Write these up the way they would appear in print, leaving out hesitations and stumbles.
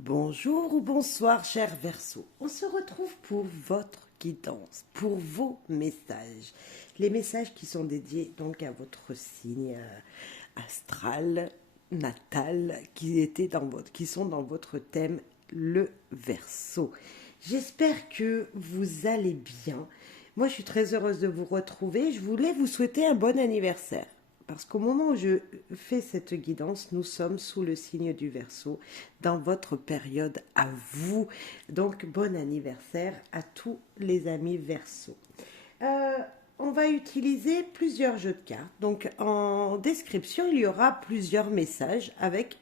Bonjour ou bonsoir, chers Verseaux. On se retrouve pour votre guidance, pour vos messages. Les messages qui sont dédiés donc à votre signe astral, natal, qui sont dans votre thème, le Verseau. J'espère que vous allez bien. Moi, je suis très heureuse de vous retrouver. Je voulais vous souhaiter un bon anniversaire. Parce qu'au moment où je fais cette guidance, nous sommes sous le signe du Verseau, dans votre période à vous. Donc, bon anniversaire à tous les amis Verseau. On va utiliser plusieurs jeux de cartes. Donc, en description, il y aura plusieurs messages avec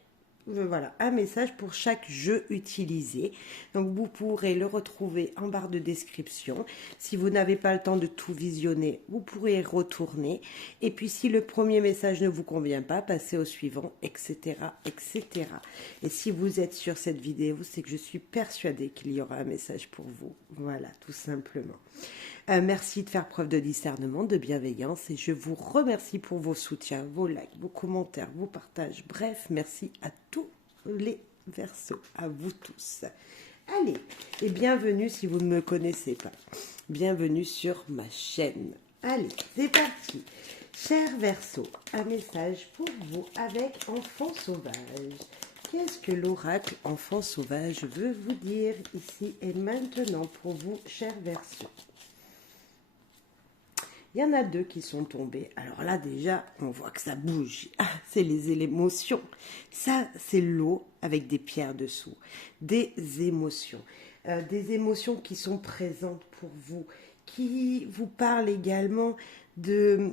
voilà, un message pour chaque jeu utilisé. Donc vous pourrez le retrouver en barre de description. Si vous n'avez pas le temps de tout visionner, vous pourrez retourner. Et puis si le premier message ne vous convient pas, passez au suivant, etc., etc. Et si vous êtes sur cette vidéo, c'est que je suis persuadée qu'il y aura un message pour vous. Voilà, tout simplement. Merci de faire preuve de discernement, de bienveillance et je vous remercie pour vos soutiens, vos likes, vos commentaires, vos partages. Bref, merci à tous les Verseaux, à vous tous. Allez, et bienvenue si vous ne me connaissez pas. Bienvenue sur ma chaîne. Allez, c'est parti. Chers Verseaux, un message pour vous avec Enfant Sauvage. Qu'est-ce que l'oracle Enfant Sauvage veut vous dire ici et maintenant pour vous, chers Verseaux? Il y en a deux qui sont tombés. Alors là, déjà, on voit que ça bouge. Ah, c'est les émotions. Ça, c'est l'eau avec des pierres dessous. Des émotions. Des émotions qui sont présentes pour vous. Qui vous parlent également de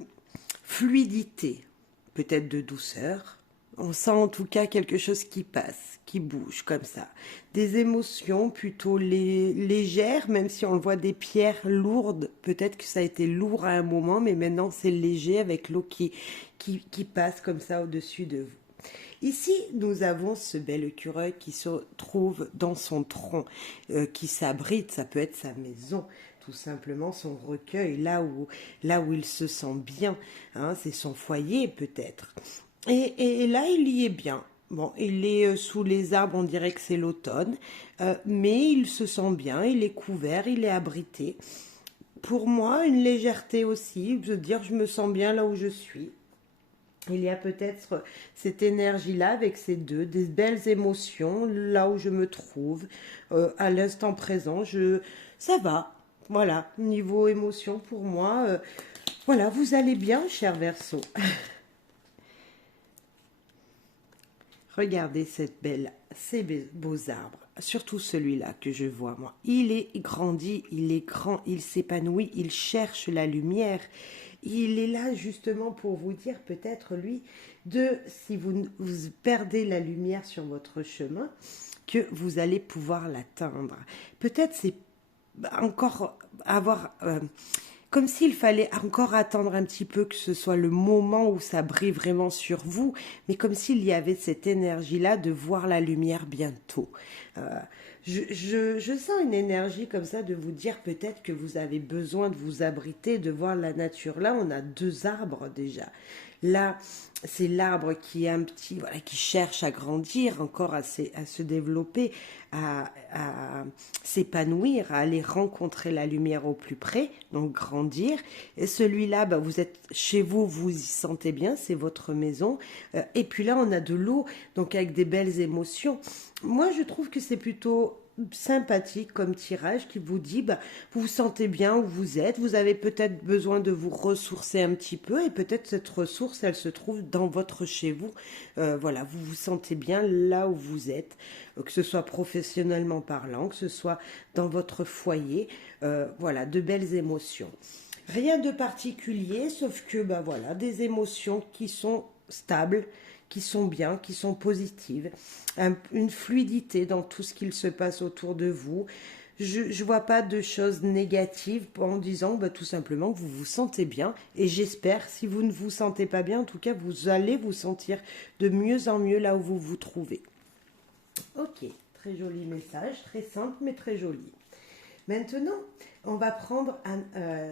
fluidité. Peut-être de douceur. On sent en tout cas quelque chose qui passe, qui bouge comme ça. Des émotions plutôt légères, même si on le voit des pierres lourdes. Peut-être que ça a été lourd à un moment, mais maintenant c'est léger avec l'eau qui passe comme ça au-dessus de vous. Ici, nous avons ce bel écureuil qui se trouve dans son tronc, qui s'abrite, ça peut être sa maison, tout simplement son recueil, là où il se sent bien, hein, c'est son foyer peut-être. Et là, il y est bien. Bon, il est sous les arbres, on dirait que c'est l'automne, mais il se sent bien, il est couvert, il est abrité. Pour moi, une légèreté aussi, de dire je me sens bien là où je suis. Il y a peut-être cette énergie-là avec ces deux, des belles émotions, là où je me trouve, à l'instant présent, ça va. Voilà, niveau émotion pour moi, voilà, vous allez bien, cher Verseau. Regardez ces beaux arbres, surtout celui-là que je vois moi. Il est grandi, il est grand, il s'épanouit, il cherche la lumière. Il est là justement pour vous dire peut-être lui si vous perdez la lumière sur votre chemin, que vous allez pouvoir l'atteindre. Peut-être c'est encore avoir comme s'il fallait encore attendre un petit peu que ce soit le moment où ça brille vraiment sur vous, mais comme s'il y avait cette énergie-là de voir la lumière bientôt. Je sens une énergie comme ça de vous dire peut-être que vous avez besoin de vous abriter, de voir la nature. Là, on a deux arbres déjà. Là, c'est l'arbre qui est voilà, qui cherche à grandir, encore à se développer, à s'épanouir, à aller rencontrer la lumière au plus près, donc grandir. Et celui-là, vous êtes chez vous, vous y sentez bien, c'est votre maison. Et puis là, on a de l'eau, donc avec des belles émotions. Moi, je trouve que c'est plutôt sympathique comme tirage qui vous dit vous vous sentez bien où vous êtes, vous avez peut-être besoin de vous ressourcer un petit peu et peut-être cette ressource elle se trouve dans votre chez vous. Voilà, vous vous sentez bien là où vous êtes, que ce soit professionnellement parlant, que ce soit dans votre foyer. Voilà, de belles émotions. Rien de particulier, sauf que voilà, des émotions qui sont stables, qui sont bien, qui sont positives, une fluidité dans tout ce qu'il se passe autour de vous. Je ne vois pas de choses négatives en disant tout simplement que vous vous sentez bien. Et j'espère, si vous ne vous sentez pas bien, en tout cas, vous allez vous sentir de mieux en mieux là où vous vous trouvez. Ok, très joli message, très simple mais très joli. Maintenant, on va prendre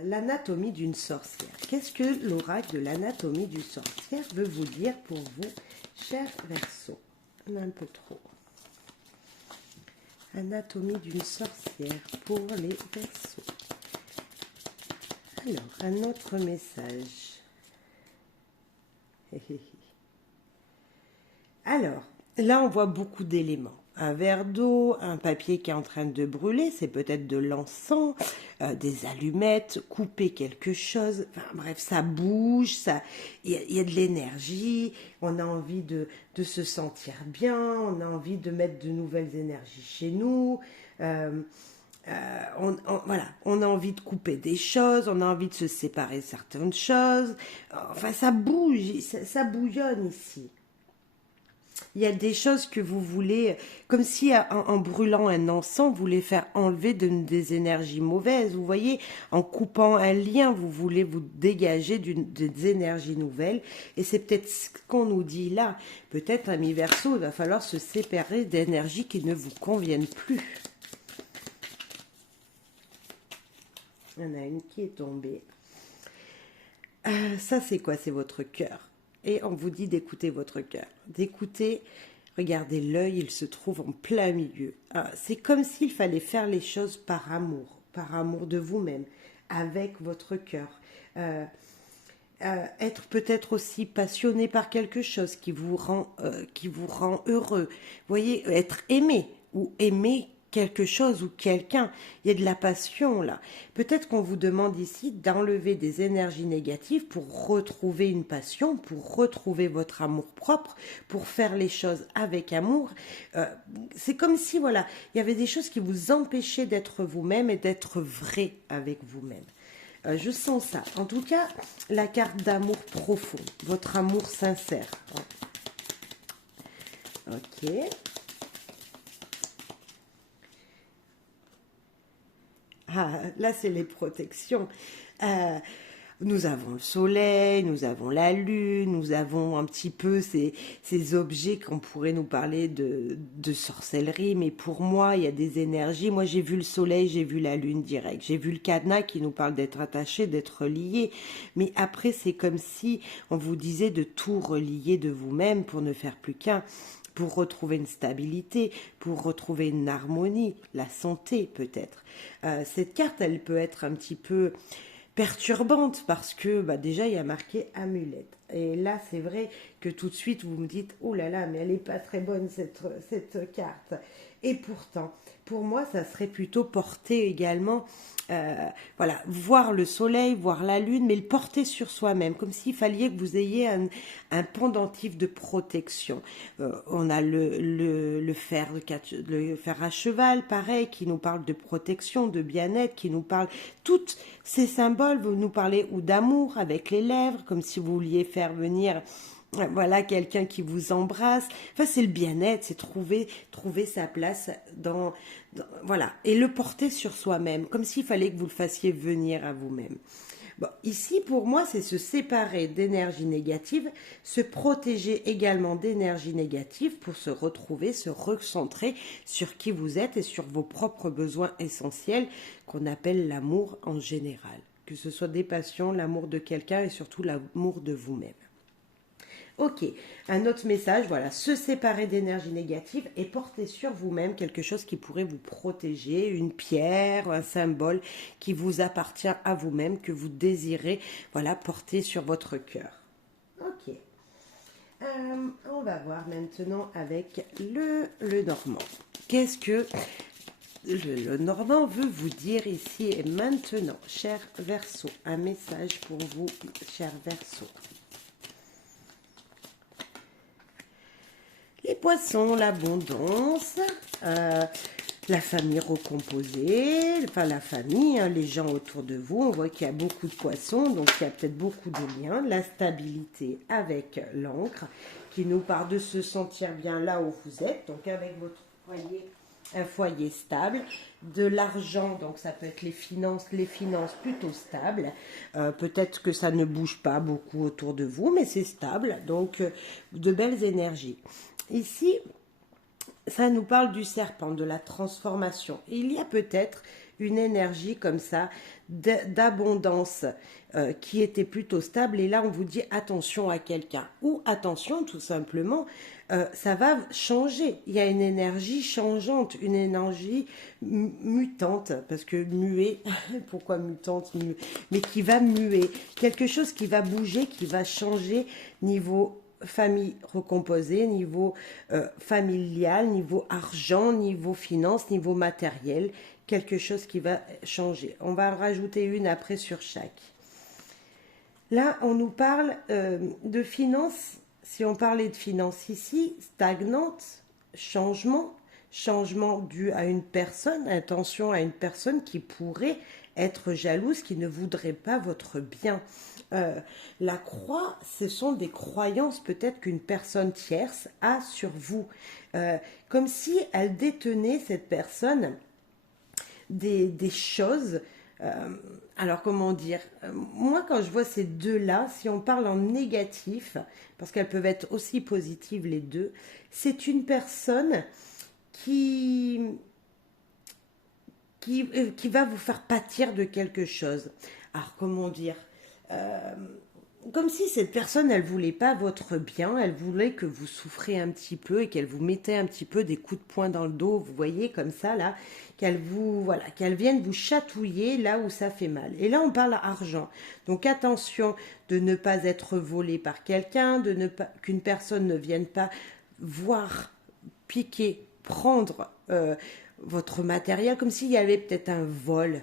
l'anatomie d'une sorcière. Qu'est-ce que l'oracle de l'anatomie d'une sorcière veut vous dire pour vous, chers Verseaux? Un peu trop. Anatomie d'une sorcière pour les Verseaux. Alors, un autre message. Alors, là, on voit beaucoup d'éléments. Un verre d'eau, un papier qui est en train de brûler, c'est peut-être de l'encens, des allumettes, couper quelque chose. Enfin, bref, ça bouge, il y a de l'énergie, on a envie de se sentir bien, on a envie de mettre de nouvelles énergies chez nous. Voilà, on a envie de couper des choses, on a envie de se séparer de certaines choses. Enfin, ça bouge, ça bouillonne ici. Il y a des choses que vous voulez, comme si en brûlant un encens, vous voulez faire enlever des énergies mauvaises. Vous voyez, en coupant un lien, vous voulez vous dégager des énergies nouvelles. Et c'est peut-être ce qu'on nous dit là. Peut-être, ami Verseau, il va falloir se séparer d'énergies qui ne vous conviennent plus. Il y en a une qui est tombée. Ça, c'est quoi? C'est votre cœur. Et on vous dit d'écouter votre cœur. D'écouter, regardez l'œil, il se trouve en plein milieu. C'est comme s'il fallait faire les choses par amour de vous-même, avec votre cœur. Être peut-être aussi passionné par quelque chose qui vous rend heureux. Vous voyez, être aimé ou aimer quelque chose ou quelqu'un. Il y a de la passion là. Peut-être qu'on vous demande ici d'enlever des énergies négatives pour retrouver une passion, pour retrouver votre amour propre, pour faire les choses avec amour. C'est comme si, voilà, il y avait des choses qui vous empêchaient d'être vous-même et d'être vrai avec vous-même. Je sens ça. En tout cas, la carte d'amour profond, votre amour sincère. Ok. Là, c'est les protections. Nous avons le soleil, nous avons la lune, nous avons un petit peu ces objets qu'on pourrait nous parler de sorcellerie, mais pour moi, il y a des énergies. Moi, j'ai vu le soleil, j'ai vu la lune direct, j'ai vu le cadenas qui nous parle d'être attaché, d'être lié, mais après, c'est comme si on vous disait de tout relier de vous-même pour ne faire plus qu'un, pour retrouver une stabilité, pour retrouver une harmonie, la santé peut-être. Cette carte, elle peut être un petit peu perturbante parce que déjà il y a marqué amulette. Et là c'est vrai que tout de suite vous me dites oh là là mais elle n'est pas très bonne cette carte. Et pourtant pour moi ça serait plutôt porter également voilà, voir le soleil, voir la lune, mais le porter sur soi-même, comme s'il fallait que vous ayez un pendentif de protection. On a le fer à cheval, pareil, qui nous parle de protection, de bien-être, qui nous parle toutes ces symboles. Vous nous parlez ou d'amour avec les lèvres, comme si vous vouliez faire venir voilà quelqu'un qui vous embrasse. Enfin, c'est le bien-être, c'est trouver sa place voilà, et le porter sur soi-même, comme s'il fallait que vous le fassiez venir à vous-même. Bon, ici, pour moi, c'est se séparer d'énergie négative, se protéger également d'énergie négative pour se retrouver, se recentrer sur qui vous êtes et sur vos propres besoins essentiels qu'on appelle l'amour en général. Que ce soit des passions, l'amour de quelqu'un et surtout l'amour de vous-même. Ok, un autre message, voilà, se séparer d'énergie négative et porter sur vous-même quelque chose qui pourrait vous protéger, une pierre, un symbole qui vous appartient à vous-même, que vous désirez, voilà, porter sur votre cœur. Ok, on va voir maintenant avec le Normand. Qu'est-ce que le Normand veut vous dire ici et maintenant, cher Verseau? Un message pour vous, cher Verseau. Les poissons, l'abondance, la famille recomposée, enfin la famille, les gens autour de vous. On voit qu'il y a beaucoup de poissons, donc il y a peut-être beaucoup de liens. La stabilité avec l'encre, qui nous parle de se sentir bien là où vous êtes, donc avec votre foyer, un foyer stable. De l'argent, donc ça peut être les finances plutôt stables. Peut-être que ça ne bouge pas beaucoup autour de vous, mais c'est stable, donc de belles énergies. Ici, Ça nous parle du serpent, de la transformation. Et il y a peut-être une énergie comme ça d'abondance qui était plutôt stable. Et là, on vous dit attention à quelqu'un. Ou attention, tout simplement, ça va changer. Il y a une énergie changeante, une énergie mutante. Parce que muer, pourquoi mutante, mais qui va muer. Quelque chose qui va bouger, qui va changer niveau famille recomposée, niveau familial, niveau argent, niveau finance, niveau matériel, quelque chose qui va changer. On va en rajouter une après sur chaque. Là, on nous parle de finances. Si on parlait de finances ici, stagnante, changement, changement dû à une personne, intention à une personne qui pourrait être jalouse, qui ne voudrait pas votre bien. La croix, ce sont des croyances peut-être qu'une personne tierce a sur vous. Comme si elle détenait, cette personne, des choses. Alors comment dire, moi quand je vois ces deux-là, si on parle en négatif, parce qu'elles peuvent être aussi positives les deux, c'est une personne qui, qui va vous faire pâtir de quelque chose. Alors comment dire, comme si cette personne, elle voulait pas votre bien, elle voulait que vous souffrez un petit peu et qu'elle vous mettait un petit peu des coups de poing dans le dos, vous voyez, comme ça, là, qu'elle vous, voilà, qu'elle vienne vous chatouiller là où ça fait mal. Et là, on parle argent. Donc, attention de ne pas être volé par quelqu'un, de ne pas, qu'une personne ne vienne pas voir, piquer, prendre votre matériel, comme s'il y avait peut-être un vol,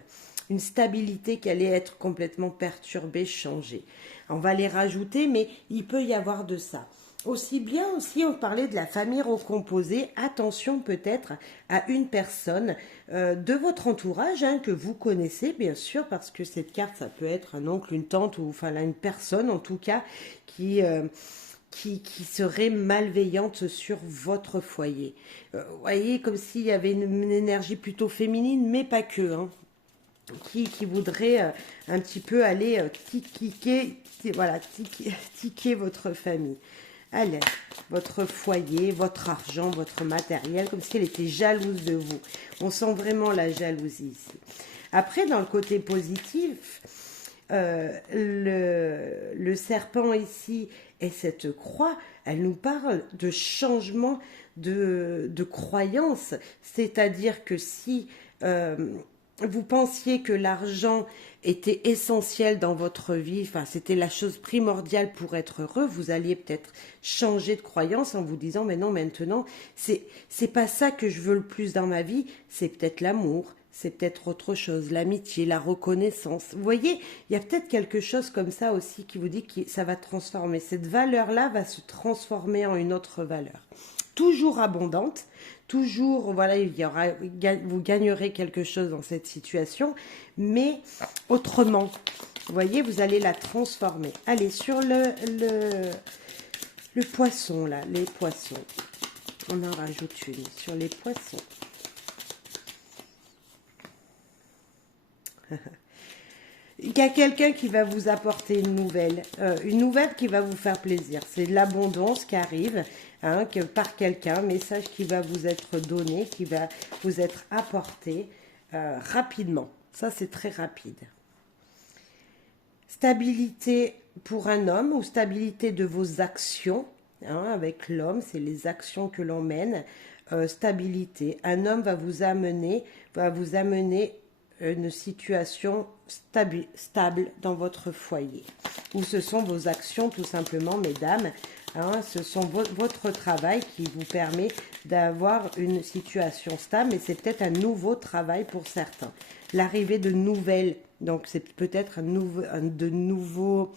une stabilité qui allait être complètement perturbée, changée. On va les rajouter, mais il peut y avoir de ça. Aussi bien aussi, on parlait de la famille recomposée. Attention peut-être à une personne de votre entourage hein, que vous connaissez bien sûr, parce que cette carte, ça peut être un oncle, une tante, ou enfin là, une personne en tout cas qui serait malveillante sur votre foyer. Vous voyez, comme s'il y avait une énergie plutôt féminine, mais pas que. Hein, qui voudrait un petit peu aller voilà, tiquer votre famille. Allez, votre foyer, votre argent, votre matériel, comme si elle était jalouse de vous. On sent vraiment la jalousie ici. Après, dans le côté positif, le serpent ici et cette croix, elle nous parle de changement de croyance. C'est-à-dire que si vous pensiez que l'argent était essentiel dans votre vie, enfin c'était la chose primordiale pour être heureux, vous alliez peut-être changer de croyance en vous disant mais non maintenant c'est pas ça que je veux le plus dans ma vie, c'est peut-être l'amour, c'est peut-être autre chose, l'amitié, la reconnaissance. Vous voyez, il y a peut-être quelque chose comme ça aussi qui vous dit que ça va transformer. Cette valeur-là va se transformer en une autre valeur. Toujours abondante, toujours, voilà, vous gagnerez quelque chose dans cette situation, mais autrement. Vous voyez, vous allez la transformer. Allez, sur le poisson, là, les poissons. On en rajoute une sur les poissons. Il y a quelqu'un qui va vous apporter une nouvelle qui va vous faire plaisir. C'est de l'abondance qui arrive hein, par quelqu'un, un message qui va vous être donné, qui va vous être apporté rapidement. Ça, c'est très rapide. Stabilité pour un homme ou stabilité de vos actions. Hein, avec l'homme, c'est les actions que l'on mène. Stabilité. Un homme va vous amener une situation stable dans votre foyer. Ou ce sont vos actions tout simplement, mesdames. Hein, ce sont votre travail qui vous permet d'avoir une situation stable, mais c'est peut-être un nouveau travail pour certains. L'arrivée de nouvelles, donc c'est peut-être de nouveaux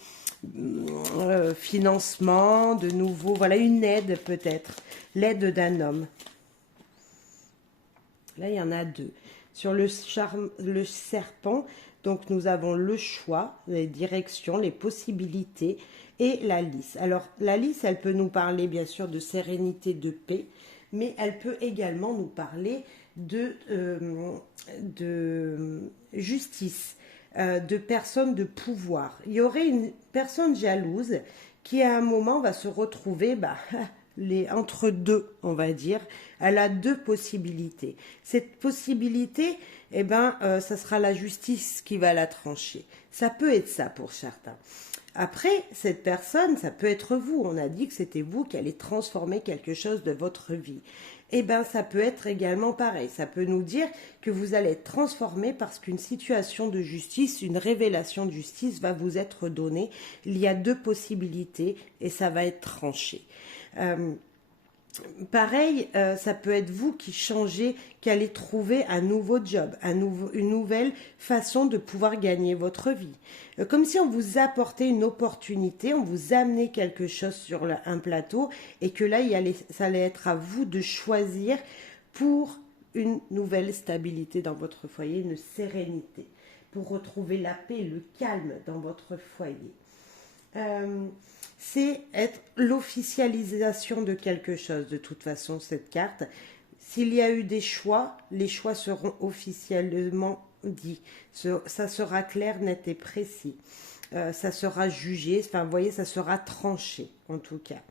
financements, de nouveaux, voilà, une aide peut-être, l'aide d'un homme. Là, il y en a deux. Sur le serpent, donc nous avons le choix, les directions, les possibilités et la lys. Alors la lys, elle peut nous parler bien sûr de sérénité, de paix, mais elle peut également nous parler de justice, de personnes de pouvoir. Il y aurait une personne jalouse qui à un moment va se retrouver entre deux, on va dire. Elle a deux possibilités. Cette possibilité, eh ben, ça sera la justice qui va la trancher. Ça peut être ça pour certains. Après, cette personne, ça peut être vous. On a dit que c'était vous qui allez transformer quelque chose de votre vie. Eh bien, ça peut être également pareil. Ça peut nous dire que vous allez être transformé parce qu'une situation de justice, une révélation de justice va vous être donnée. Il y a deux possibilités et ça va être tranché. Pareil, ça peut être vous qui changez, qui allez trouver un nouveau job, une nouvelle façon de pouvoir gagner votre vie. Comme si on vous apportait une opportunité, on vous amenait quelque chose sur un plateau et que là, ça allait être à vous de choisir pour une nouvelle stabilité dans votre foyer, une sérénité, pour retrouver la paix, le calme dans votre foyer. C'est être l'officialisation de quelque chose, de toute façon, cette carte. S'il y a eu des choix, les choix seront officiellement dits. Ça sera clair, net et précis. Ça sera jugé, enfin, vous voyez, ça sera tranché, en tout cas.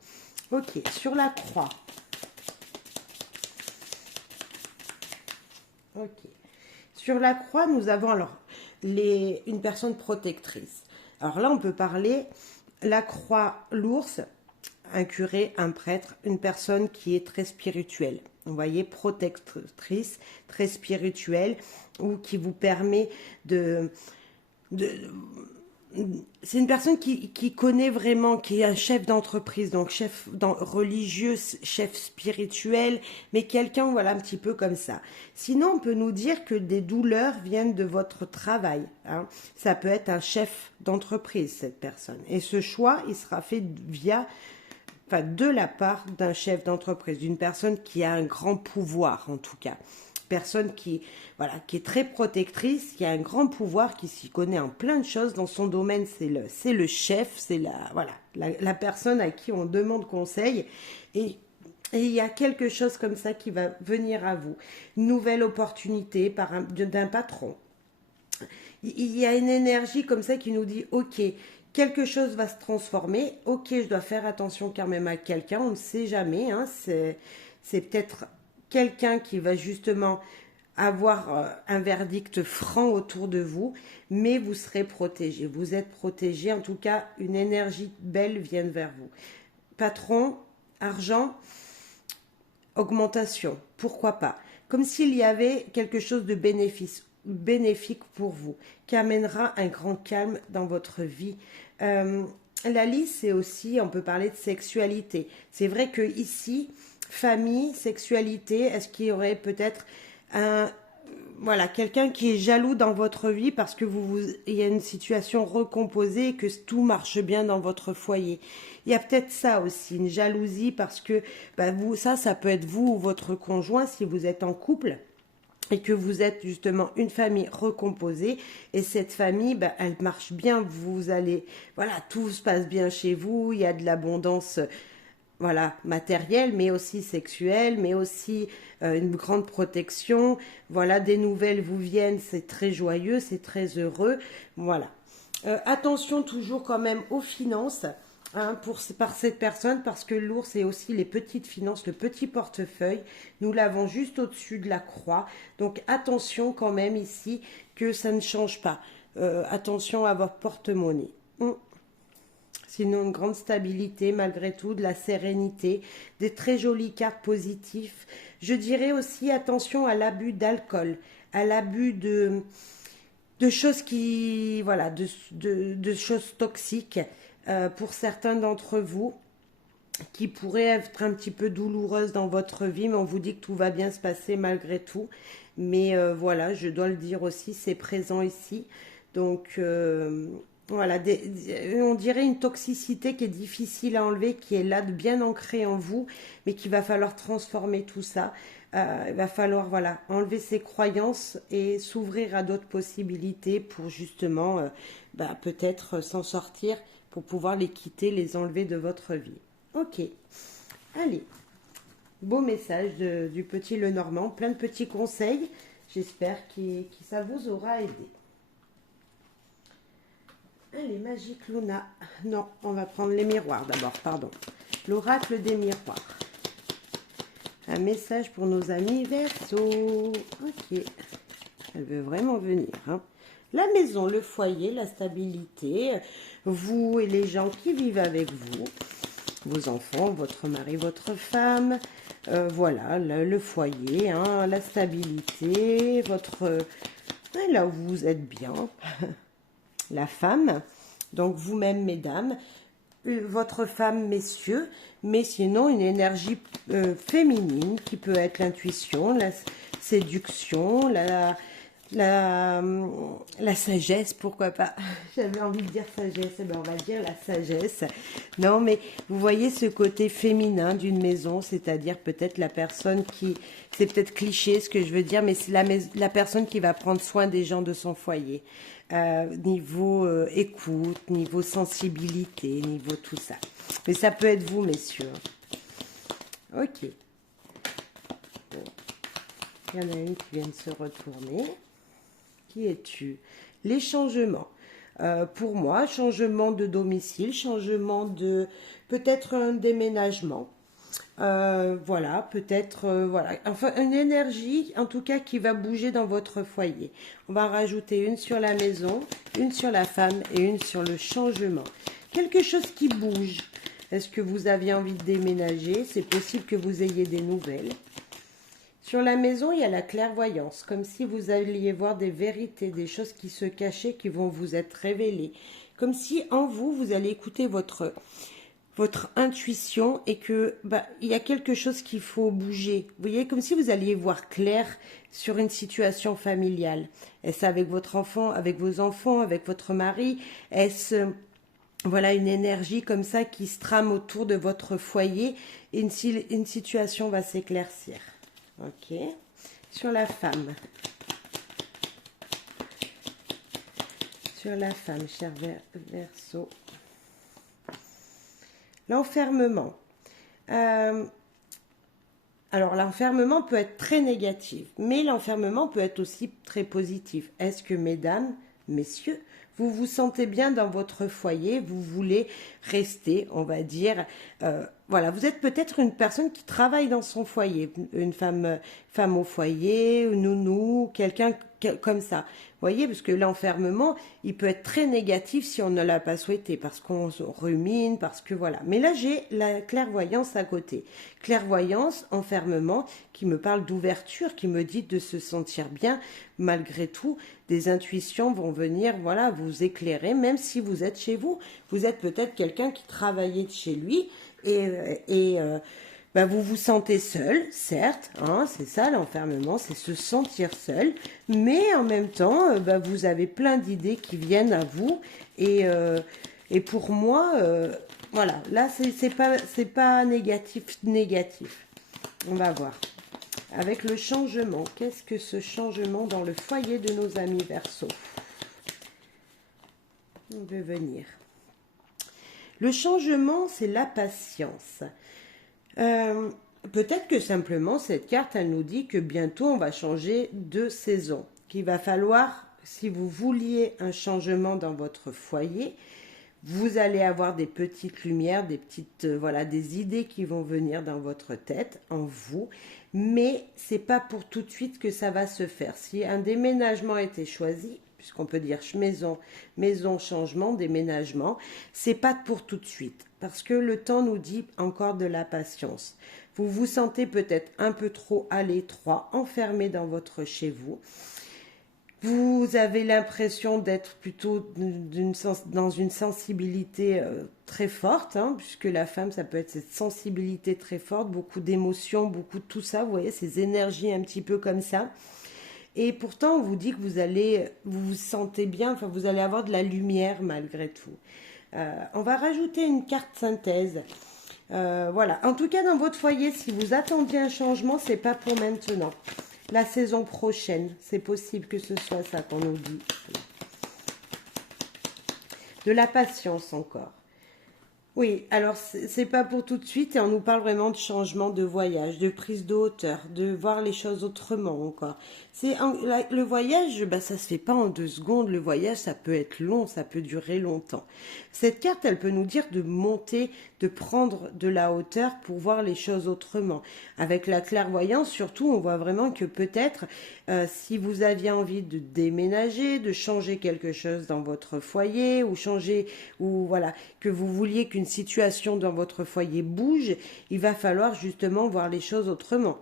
Ok, sur la croix. Ok. Sur la croix, nous avons alors une personne protectrice. Alors là, on peut parler la croix, l'ours, un curé, un prêtre, une personne qui est très spirituelle. Vous voyez, protectrice, très spirituelle, ou qui vous permet c'est une personne qui connaît vraiment, qui est un chef d'entreprise, donc chef religieux, chef spirituel, mais quelqu'un, voilà, un petit peu comme ça. Sinon, on peut nous dire que des douleurs viennent de votre travail. Hein. Ça peut être un chef d'entreprise, cette personne. Et ce choix, il sera fait de la part d'un chef d'entreprise, d'une personne qui a un grand pouvoir, en tout cas. Personne qui est très protectrice, qui a un grand pouvoir, qui s'y connaît en plein de choses dans son domaine, c'est le chef, c'est la personne à qui on demande conseil et il y a quelque chose comme ça qui va venir à vous, une nouvelle opportunité d'un patron. Il y a une énergie comme ça qui nous dit ok, quelque chose va se transformer, ok, je dois faire attention quand même à quelqu'un, on ne sait jamais, hein, c'est peut-être quelqu'un qui va justement avoir un verdict franc autour de vous, mais vous serez protégé. Vous êtes protégé, en tout cas, une énergie belle vient vers vous. Patron, argent, augmentation, pourquoi pas. Comme s'il y avait quelque chose de bénéfique pour vous, qui amènera un grand calme dans votre vie. La liste, c'est aussi, on peut parler de sexualité. C'est vrai que ici, famille, sexualité, est-ce qu'il y aurait peut-être quelqu'un qui est jaloux dans votre vie parce que il y a une situation recomposée et que tout marche bien dans votre foyer. Il y a peut-être ça aussi, une jalousie parce que ça peut être vous ou votre conjoint si vous êtes en couple et que vous êtes justement une famille recomposée et cette famille, elle marche bien, tout se passe bien chez vous, il y a de l'abondance matérielle, mais aussi sexuelle, mais aussi une grande protection. Voilà, des nouvelles vous viennent, c'est très joyeux, c'est très heureux. Voilà. Attention toujours quand même aux finances par cette personne, parce que l'ours est aussi les petites finances, le petit portefeuille. Nous l'avons juste au-dessus de la croix. Donc attention quand même ici que ça ne change pas. Attention à votre porte-monnaie. Sinon, une grande stabilité, malgré tout, de la sérénité, des très jolies cartes positives. Je dirais aussi attention à l'abus d'alcool, à l'abus de choses de choses toxiques pour certains d'entre vous qui pourraient être un petit peu douloureuses dans votre vie, mais on vous dit que tout va bien se passer malgré tout. Mais je dois le dire aussi, c'est présent ici. Donc, on dirait une toxicité qui est difficile à enlever, qui est là, bien ancrée en vous, mais qu'il va falloir transformer tout ça. Il va falloir enlever ses croyances et s'ouvrir à d'autres possibilités pour justement peut-être s'en sortir, pour pouvoir les quitter, les enlever de votre vie. Ok, allez, beau message du petit Lenormand, plein de petits conseils, j'espère que ça vous aura aidé. Allez, Magique Luna. Non, on va prendre les miroirs d'abord, pardon. L'oracle des miroirs. Un message pour nos amis Verseau. Ok. Elle veut vraiment venir. Hein. La maison, le foyer, la stabilité. Vous et les gens qui vivent avec vous. Vos enfants, votre mari, votre femme. Voilà, le foyer, hein, la stabilité. Votre... là où vous êtes bien. La femme. Donc vous-même, mesdames. Votre femme, messieurs, mais sinon une énergie féminine qui peut être l'intuition, la séduction, la sagesse, pourquoi pas. J'avais envie de dire sagesse, eh ben on va dire la sagesse. Non, mais vous voyez ce côté féminin d'une maison, c'est-à-dire peut-être la personne qui, c'est peut-être cliché ce que je veux dire, mais c'est la personne qui va prendre soin des gens de son foyer. Niveau écoute, niveau sensibilité, niveau tout ça. Mais ça peut être vous, messieurs. Ok. Bon. Il y en a une qui vient de se retourner. Qui es-tu? Les changements. Pour moi, changement de domicile, changement de... peut-être un déménagement. Voilà, peut-être, voilà, enfin une énergie en tout cas qui va bouger dans votre foyer. On va rajouter une sur la maison, une sur la femme et une sur le changement. Quelque chose qui bouge. Est-ce que vous aviez envie de déménager? C'est possible que vous ayez des nouvelles. Sur la maison, il y a la clairvoyance, comme si vous alliez voir des vérités, des choses qui se cachaient, qui vont vous être révélées. Comme si en vous, vous allez écouter votre intuition et que il y a quelque chose qu'il faut bouger. Vous voyez, comme si vous alliez voir clair sur une situation familiale. Est-ce avec votre enfant, avec vos enfants, avec votre mari? Est-ce voilà une énergie comme ça qui se trame autour de votre foyer et une situation va s'éclaircir. Ok. Sur la femme. Sur la femme, cher Verseau. L'enfermement. Alors, l'enfermement peut être très négatif, mais l'enfermement peut être aussi très positif. Est-ce que, mesdames, messieurs, vous vous sentez bien dans votre foyer, vous voulez rester, on va dire, voilà, vous êtes peut-être une personne qui travaille dans son foyer, une femme au foyer, une nounou, quelqu'un comme ça. Vous voyez, parce que l'enfermement, il peut être très négatif si on ne l'a pas souhaité, parce qu'on rumine, parce que voilà. Mais là, j'ai la clairvoyance à côté. Clairvoyance, enfermement, qui me parle d'ouverture, qui me dit de se sentir bien, malgré tout. Des intuitions vont venir, voilà, vous éclairer, même si vous êtes chez vous. Vous êtes peut-être quelqu'un qui travaillait de chez lui, et vous vous sentez seul, certes, hein, c'est ça l'enfermement, c'est se sentir seul, mais en même temps, vous avez plein d'idées qui viennent à vous, et pour moi, voilà, là c'est pas négatif. On va voir. Avec le changement, qu'est-ce que ce changement dans le foyer de nos amis Verseau? On veut venir. Le changement, c'est la patience. Peut-être que simplement cette carte, elle nous dit que bientôt on va changer de saison. Qu'il va falloir, si vous vouliez un changement dans votre foyer, vous allez avoir des petites lumières, des petites, voilà, des idées qui vont venir dans votre tête, en vous. Mais c'est pas pour tout de suite que ça va se faire. Si un déménagement a été choisi, puisqu'on peut dire maison, changement, déménagement, c'est pas pour tout de suite. Parce que le temps nous dit encore de la patience. Vous vous sentez peut-être un peu trop à l'étroit, enfermé dans votre chez vous. Vous avez l'impression d'être plutôt dans une sensibilité très forte, hein, puisque la femme, ça peut être cette sensibilité très forte, beaucoup d'émotions, beaucoup de tout ça, vous voyez, ces énergies un petit peu comme ça. Et pourtant, on vous dit que vous vous sentez bien, enfin, vous allez avoir de la lumière malgré tout. On va rajouter une carte synthèse. Voilà. En tout cas, dans votre foyer, si vous attendiez un changement, c'est pas pour maintenant. La saison prochaine, c'est possible que ce soit ça qu'on nous dit. De la patience encore. Oui, alors c'est pas pour tout de suite et on nous parle vraiment de changement de voyage, de prise de hauteur, de voir les choses autrement encore. Le voyage, bah ça se fait pas en 2 secondes. Le voyage, ça peut être long, ça peut durer longtemps. Cette carte, elle peut nous dire de monter, de prendre de la hauteur pour voir les choses autrement. Avec la clairvoyance, surtout, on voit vraiment que peut-être si vous aviez envie de déménager, de changer quelque chose dans votre foyer ou changer ou voilà que vous vouliez qu'une situation dans votre foyer bouge, il va falloir justement voir les choses autrement.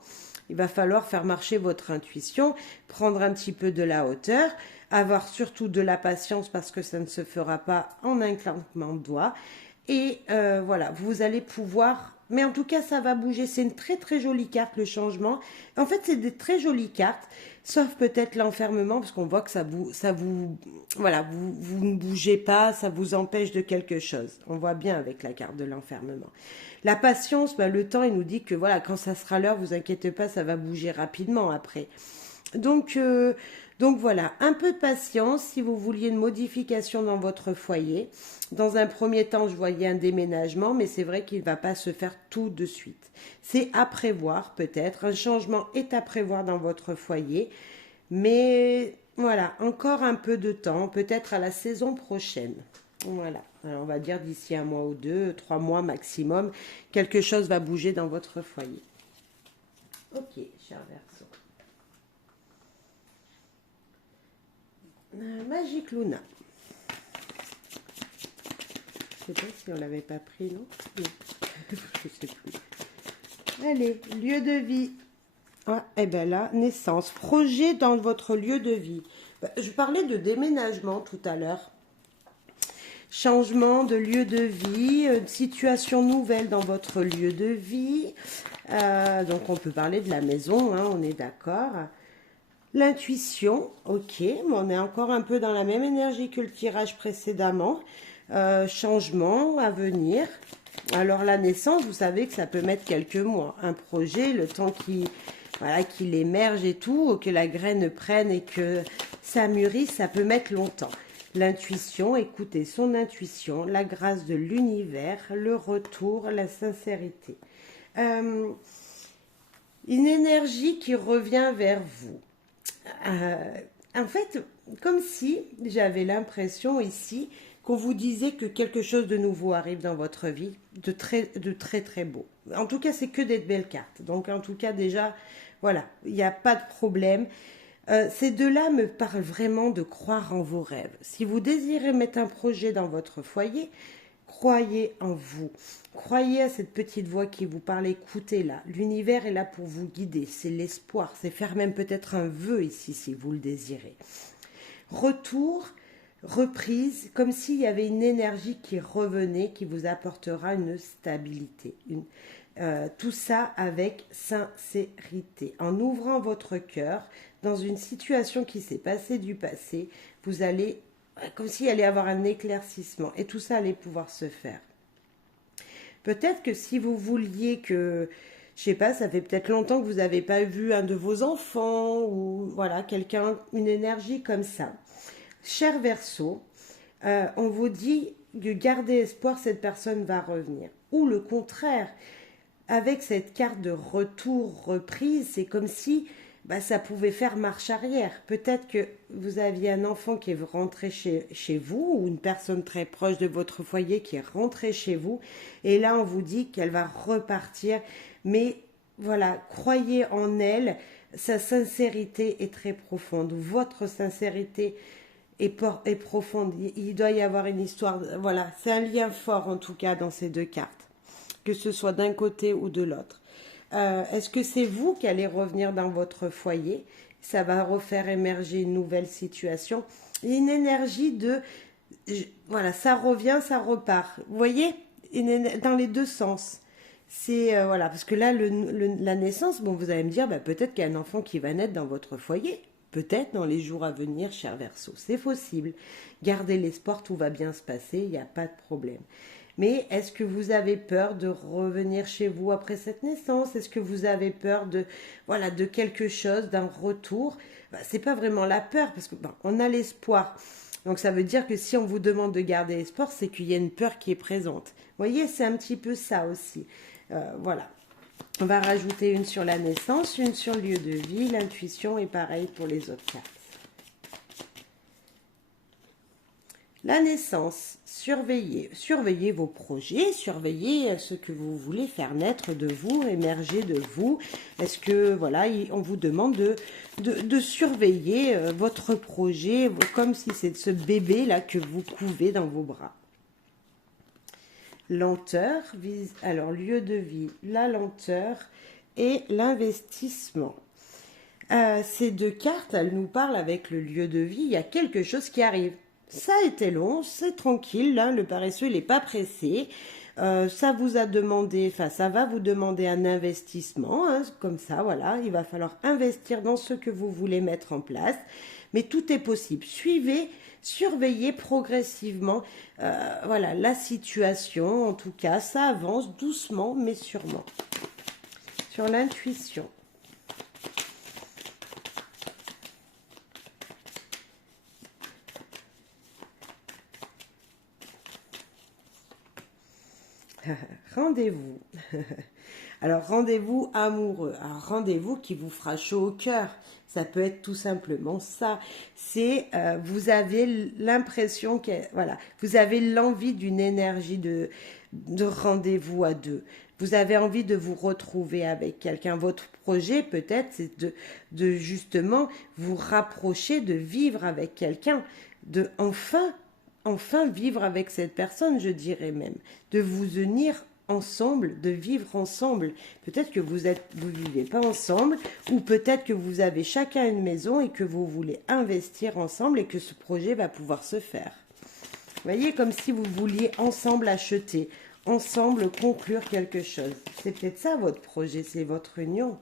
Il va falloir faire marcher votre intuition, prendre un petit peu de la hauteur, avoir surtout de la patience parce que ça ne se fera pas en un claquement de doigts. Et voilà, vous allez pouvoir... Mais en tout cas, ça va bouger. C'est une très très jolie carte, le changement. En fait, c'est des très jolies cartes, sauf peut-être l'enfermement, parce qu'on voit que voilà, vous ne bougez pas, ça vous empêche de quelque chose. On voit bien avec la carte de l'enfermement. La patience, bah, le temps, il nous dit que voilà, quand ça sera l'heure, vous inquiétez pas, ça va bouger rapidement après. Donc, euh, donc voilà, un peu de patience si vous vouliez une modification dans votre foyer. Dans un premier temps, je voyais un déménagement, mais c'est vrai qu'il ne va pas se faire tout de suite. C'est à prévoir peut-être, un changement est à prévoir dans votre foyer, mais voilà, encore un peu de temps, peut-être à la saison prochaine. Voilà, alors, on va dire d'ici 1 mois ou 2, 3 mois maximum, quelque chose va bouger dans votre foyer. Ok, cher Verseau. Magic Luna. Je sais pas si on l'avait pas pris, non? Non. Je sais plus. Allez, lieu de vie. Ah, et bien là, naissance. Projet dans votre lieu de vie. Je parlais de déménagement tout à l'heure. Changement de lieu de vie, situation nouvelle dans votre lieu de vie. Donc on peut parler de la maison, hein, on est d'accord. L'intuition, ok, mais on est encore un peu dans la même énergie que le tirage précédemment. Changement à venir. Alors la naissance, vous savez que ça peut mettre quelques mois. Un projet, le temps qu'il émerge et tout, que la graine prenne et que ça mûrisse, ça peut mettre longtemps. L'intuition, écoutez son intuition, la grâce de l'univers, le retour, la sincérité. Une énergie qui revient vers vous. En fait, comme si j'avais l'impression ici qu'on vous disait que quelque chose de nouveau arrive dans votre vie, de très très beau. En tout cas, c'est que des belles cartes. Donc en tout cas, déjà, voilà, il n'y a pas de problème. Ces deux-là me parlent vraiment de croire en vos rêves. Si vous désirez mettre un projet dans votre foyer, croyez en vous. Croyez à cette petite voix qui vous parle, écoutez-la. L'univers est là pour vous guider, c'est l'espoir, c'est faire même peut-être un vœu ici si vous le désirez. Retour, reprise, comme s'il y avait une énergie qui revenait, qui vous apportera une stabilité. Tout ça avec sincérité. En ouvrant votre cœur dans une situation qui s'est passée du passé, vous allez, comme s'il allait avoir un éclaircissement, et tout ça allait pouvoir se faire. Peut-être que si vous vouliez que, je sais pas, ça fait peut-être longtemps que vous n'avez pas vu un de vos enfants, ou voilà, quelqu'un, une énergie comme ça. Cher Verseau, on vous dit de garder espoir, cette personne va revenir. Ou le contraire, avec cette carte de retour, reprise, c'est comme si ça pouvait faire marche arrière. Peut-être que vous aviez un enfant qui est rentré chez vous, ou une personne très proche de votre foyer qui est rentrée chez vous, et là on vous dit qu'elle va repartir, mais voilà, croyez en elle, sa sincérité est très profonde, votre sincérité est profonde, il doit y avoir une histoire, voilà, c'est un lien fort en tout cas dans ces deux cartes, que ce soit d'un côté ou de l'autre. Est-ce que c'est vous qui allez revenir dans votre foyer? Ça va refaire émerger une nouvelle situation. Une énergie de... Voilà, ça revient, ça repart. Vous voyez? Dans les deux sens. C'est... voilà, parce que là, la naissance, bon, vous allez me dire, peut-être qu'il y a un enfant qui va naître dans votre foyer. Peut-être dans les jours à venir, cher Verseau. C'est possible. Gardez l'espoir, tout va bien se passer, il n'y a pas de problème. Mais est-ce que vous avez peur de revenir chez vous après cette naissance? Est-ce que vous avez peur de quelque chose, d'un retour? C'est pas vraiment la peur, parce que on a l'espoir. Donc ça veut dire que si on vous demande de garder espoir, c'est qu'il y a une peur qui est présente. Vous voyez, c'est un petit peu ça aussi. Voilà. On va rajouter une sur la naissance, une sur le lieu de vie, l'intuition et pareil pour les autres cartes. La naissance, surveillez vos projets, surveillez ce que vous voulez faire naître de vous, émerger de vous. Est-ce que, voilà, on vous demande de surveiller votre projet comme si c'est ce bébé-là que vous couvez dans vos bras. Lenteur, alors lieu de vie, la lenteur et l'investissement. Ces deux cartes, elles nous parlent avec le lieu de vie, il y a quelque chose qui arrive. Ça a été long, c'est tranquille, là, le paresseux, il n'est pas pressé. Ça vous a demandé, enfin, ça va vous demander un investissement, hein, comme ça, voilà. Il va falloir investir dans ce que vous voulez mettre en place. Mais tout est possible. Suivez, surveillez progressivement, voilà, la situation. En tout cas, ça avance doucement, mais sûrement. Sur l'intuition. Rendez-vous. Alors, rendez-vous amoureux. Un rendez-vous qui vous fera chaud au cœur. Ça peut être tout simplement ça. C'est, vous avez l'impression que, voilà, vous avez l'envie d'une énergie de rendez-vous à deux. Vous avez envie de vous retrouver avec quelqu'un. Votre projet, peut-être, c'est de justement vous rapprocher, de vivre avec quelqu'un, de enfin vivre avec cette personne, je dirais même, de vous unir ensemble, de vivre ensemble. Peut-être que vous vivez pas ensemble, ou peut-être que vous avez chacun une maison et que vous voulez investir ensemble et que ce projet va pouvoir se faire. Vous voyez, comme si vous vouliez ensemble acheter, ensemble conclure quelque chose. C'est peut-être ça votre projet, c'est votre union.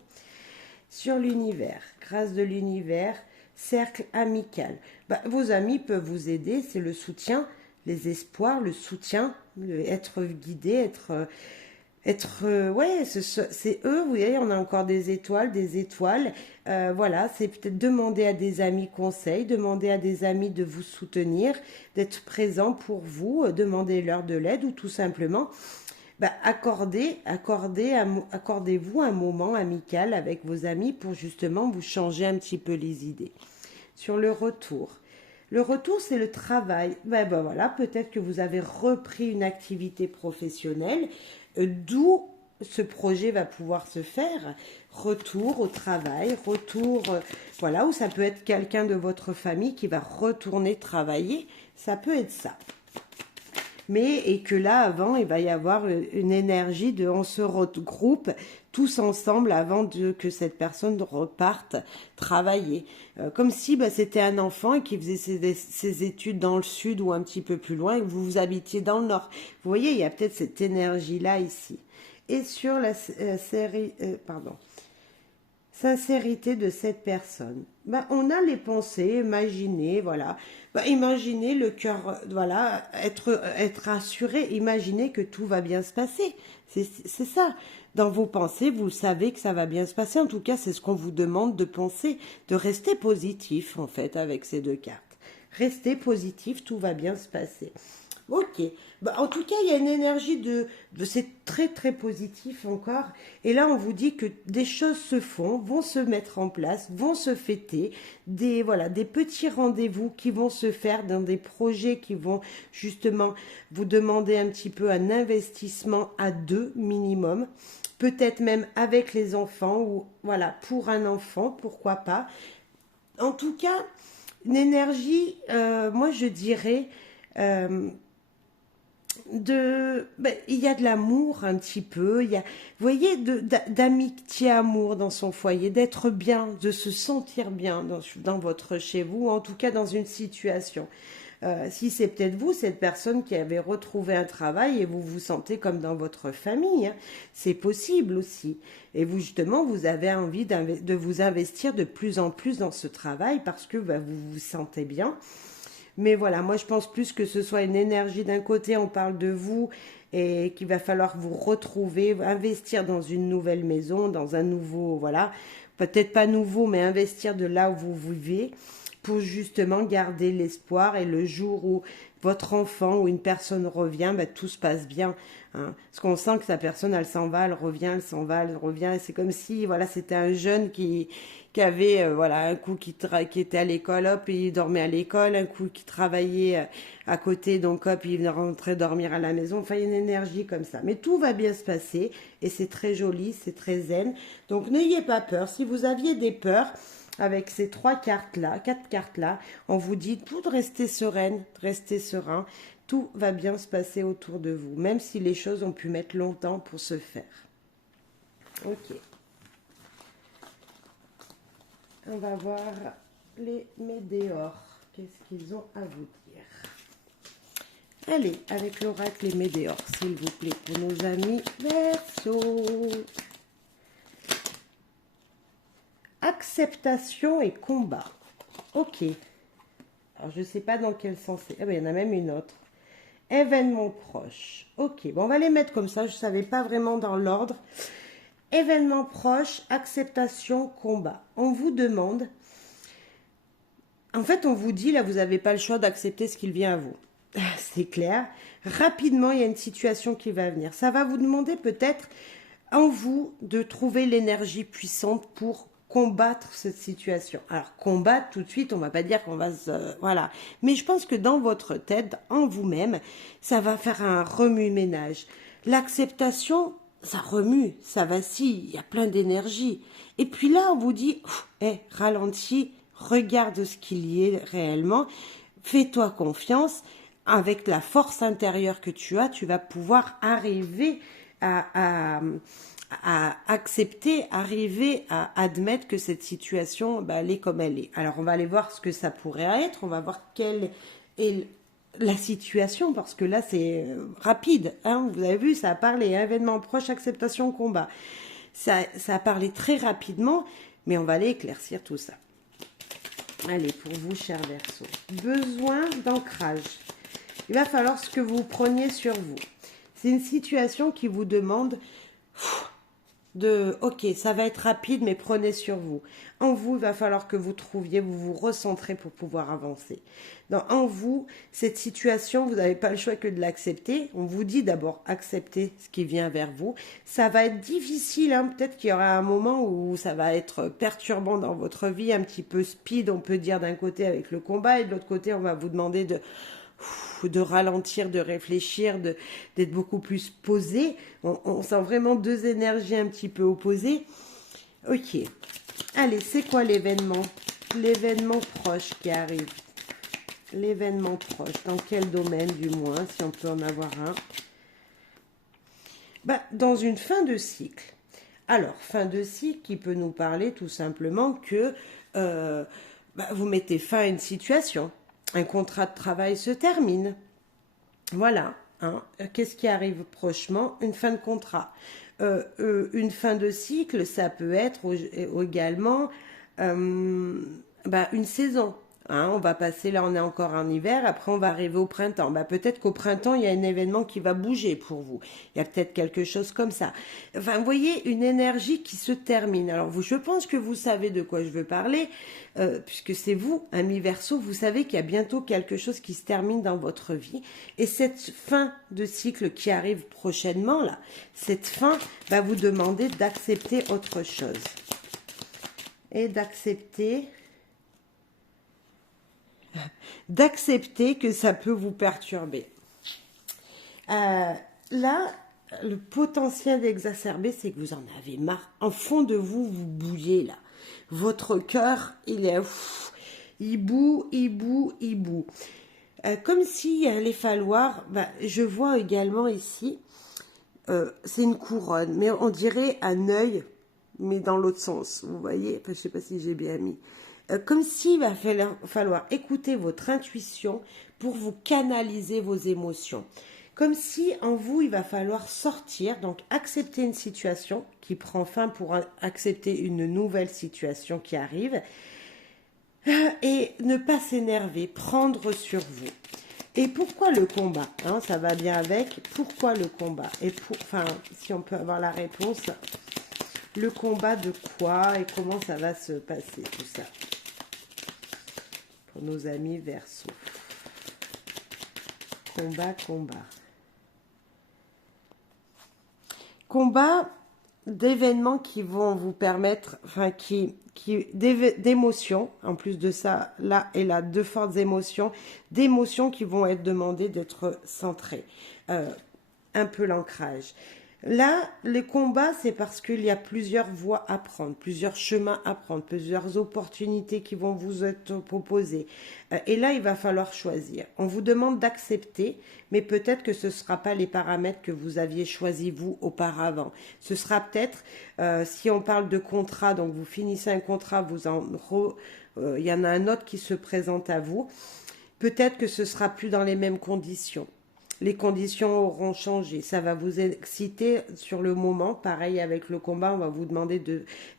Sur l'univers, grâce de l'univers, cercle amical. Vos amis peuvent vous aider, c'est le soutien, les espoirs, le soutien, être guidé, ouais, c'est eux, vous voyez, on a encore des étoiles, voilà, c'est peut-être demander à des amis conseils, demander à des amis de vous soutenir, d'être présents pour vous, demandez-leur de l'aide ou tout simplement accordez-vous un moment amical avec vos amis pour justement vous changer un petit peu les idées. Sur le retour. Le retour, c'est le travail. Voilà, peut-être que vous avez repris une activité professionnelle, d'où ce projet va pouvoir se faire. Retour au travail, voilà, ou ça peut être quelqu'un de votre famille qui va retourner travailler. Ça peut être ça. Et que là, avant, il va y avoir une énergie on se regroupe tous ensemble avant que cette personne reparte travailler. Comme si c'était un enfant et qui faisait ses études dans le sud ou un petit peu plus loin et que vous habitiez dans le nord. Vous voyez, il y a peut-être cette énergie-là ici. Et sur la sincérité de cette personne. On a les pensées, imaginer, voilà. Imaginez le cœur, voilà, être assuré, imaginez que tout va bien se passer. C'est ça. Dans vos pensées, vous savez que ça va bien se passer. En tout cas, c'est ce qu'on vous demande de penser, de rester positif, en fait, avec ces deux cartes. Restez positif, tout va bien se passer. Ok. En tout cas, il y a une énergie c'est très très positif encore. Et là, on vous dit que des choses se font, vont se mettre en place, vont se fêter. Des petits rendez-vous qui vont se faire dans des projets qui vont justement vous demander un petit peu un investissement à deux minimum. Peut-être même avec les enfants ou voilà, pour un enfant, pourquoi pas. En tout cas, une énergie, moi je dirais... il y a de l'amour un petit peu, vous voyez, d'amitié, amour dans son foyer, d'être bien, de se sentir bien chez vous, en tout cas dans une situation. Si c'est peut-être vous, cette personne qui avait retrouvé un travail et vous vous sentez comme dans votre famille, hein, c'est possible aussi. Et vous, justement, vous avez envie de vous investir de plus en plus dans ce travail parce que vous vous sentez bien. Mais voilà, moi je pense plus que ce soit une énergie d'un côté, on parle de vous et qu'il va falloir vous retrouver, investir dans une nouvelle maison, dans un nouveau, voilà, peut-être pas nouveau, mais investir de là où vous vivez. pour justement garder l'espoir et le jour où votre enfant ou une personne revient, ben, tout se passe bien. Hein. Parce qu'on sent que sa personne, elle s'en va, elle revient, elle s'en va, elle revient. Et c'est comme si, voilà, c'était un jeune qui avait, voilà, un coup qui était à l'école, hop, il dormait à l'école, un coup qui travaillait à côté, donc hop, il rentrait dormir à la maison. Enfin, il y a une énergie comme ça. Mais tout va bien se passer et c'est très joli, c'est très zen. Donc, n'ayez pas peur. Si vous aviez des peurs, avec ces 3 cartes-là, 4 cartes-là, on vous dit tout de rester sereine, de rester serein. Tout va bien se passer autour de vous, même si les choses ont pu mettre longtemps pour se faire. Ok. On va voir les météores. Qu'est-ce qu'ils ont à vous dire? Allez, avec l'oracle les météores, s'il vous plaît, pour nos amis Verseau. Acceptation et combat. Ok. Alors, je ne sais pas dans quel sens c'est. Ah ben, il y en a même une autre. Événement proche. Ok, bon, on va les mettre comme ça. Je ne savais pas vraiment dans l'ordre. Événement proche, acceptation, combat. On vous demande... En fait, on vous dit, là, vous n'avez pas le choix d'accepter ce qu'il vient à vous. C'est clair. Rapidement, il y a une situation qui va venir. Ça va vous demander peut-être en vous de trouver l'énergie puissante pour combattre cette situation. Alors, combattre tout de suite, on va pas dire qu'on va se... Voilà. Mais je pense que dans votre tête, en vous-même, ça va faire un remue-ménage. L'acceptation, ça remue, ça vacille, il y a plein d'énergie. Et puis là, on vous dit, ralentis, regarde ce qu'il y est réellement, fais-toi confiance, avec la force intérieure que tu as, tu vas pouvoir arriver à accepter, arriver à admettre que cette situation, elle est comme elle est. Alors, on va aller voir ce que ça pourrait être, on va voir quelle est la situation, parce que là, c'est rapide. Hein, vous avez vu, ça a parlé, événement proche, acceptation, combat. Ça a parlé très rapidement, mais on va aller éclaircir tout ça. Allez, pour vous, chers Verseaux. Besoin d'ancrage. Il va falloir ce que vous preniez sur vous. C'est une situation qui vous demande ok, ça va être rapide, mais prenez sur vous. En vous, il va falloir que vous trouviez, vous vous recentrez pour pouvoir avancer. En vous, cette situation, vous n'avez pas le choix que de l'accepter. On vous dit d'abord accepter ce qui vient vers vous. Ça va être difficile, hein. Peut-être qu'il y aura un moment où ça va être perturbant dans votre vie, un petit peu speed, on peut dire d'un côté avec le combat, et de l'autre côté, on va vous demander de ralentir, de réfléchir, d'être beaucoup plus posé. On sent vraiment deux énergies un petit peu opposées. Ok. Allez, c'est quoi l'événement? L'événement proche qui arrive. L'événement proche. Dans quel domaine, du moins, si on peut en avoir un? Dans une fin de cycle. Alors, fin de cycle qui peut nous parler tout simplement que vous mettez fin à une situation. Un contrat de travail se termine. Voilà. Hein. Qu'est-ce qui arrive prochainement? Une fin de contrat. Une fin de cycle, ça peut être également une saison. Hein, on va passer, là on est encore en hiver, après on va arriver au printemps. Peut-être qu'au printemps, il y a un événement qui va bouger pour vous. Il y a peut-être quelque chose comme ça. Enfin, vous voyez, une énergie qui se termine. Alors, je pense que vous savez de quoi je veux parler, puisque c'est vous, amis Verseau, vous savez qu'il y a bientôt quelque chose qui se termine dans votre vie. Et cette fin de cycle qui arrive prochainement, là, cette fin va vous demander d'accepter autre chose. Et d'accepter que ça peut vous perturber. Là, le potentiel d'exacerber, c'est que vous en avez marre. En fond de vous, vous bouillez là. Votre cœur, il est... il bout. Comme s'il allait falloir... je vois également ici, c'est une couronne, mais on dirait un œil, mais dans l'autre sens. Vous voyez? Enfin, je ne sais pas si j'ai bien mis. Comme s'il va falloir écouter votre intuition pour vous canaliser vos émotions. Comme si en vous, il va falloir sortir, donc accepter une situation qui prend fin pour accepter une nouvelle situation qui arrive et ne pas s'énerver, prendre sur vous. Et pourquoi le combat? Ça va bien avec. Pourquoi le combat? Si on peut avoir la réponse, le combat de quoi et comment ça va se passer, tout ça. pour nos amis Verseau. Combat, combat. Combat d'événements qui vont vous permettre, enfin d'émotions, en plus de ça, là et là, deux fortes émotions, d'émotions qui vont être demandées d'être centrées. Un peu l'ancrage. Là, les combats, c'est parce qu'il y a plusieurs voies à prendre, plusieurs chemins à prendre, plusieurs opportunités qui vont vous être proposées. Et là, il va falloir choisir. On vous demande d'accepter, mais peut-être que ce ne sera pas les paramètres que vous aviez choisis vous auparavant. Ce sera peut-être, si on parle de contrat, donc vous finissez un contrat, il y en a un autre qui se présente à vous. Peut-être que ce sera plus dans les mêmes conditions. Les conditions auront changé. Ça va vous exciter sur le moment. Pareil avec le combat, on va vous demander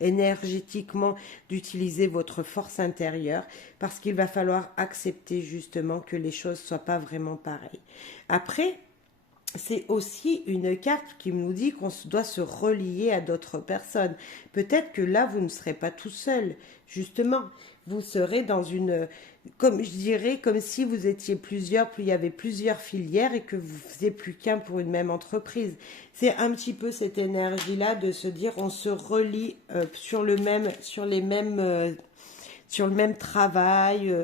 énergétiquement d'utiliser votre force intérieure parce qu'il va falloir accepter justement que les choses ne soient pas vraiment pareilles. Après, c'est aussi une carte qui nous dit qu'on doit se relier à d'autres personnes. Peut-être que là, vous ne serez pas tout seul, justement. Vous serez dans comme je dirais, comme si vous étiez plusieurs, puis il y avait plusieurs filières et que vous ne faisiez plus qu'un pour une même entreprise. C'est un petit peu cette énergie-là de se dire on se relie sur le même travail,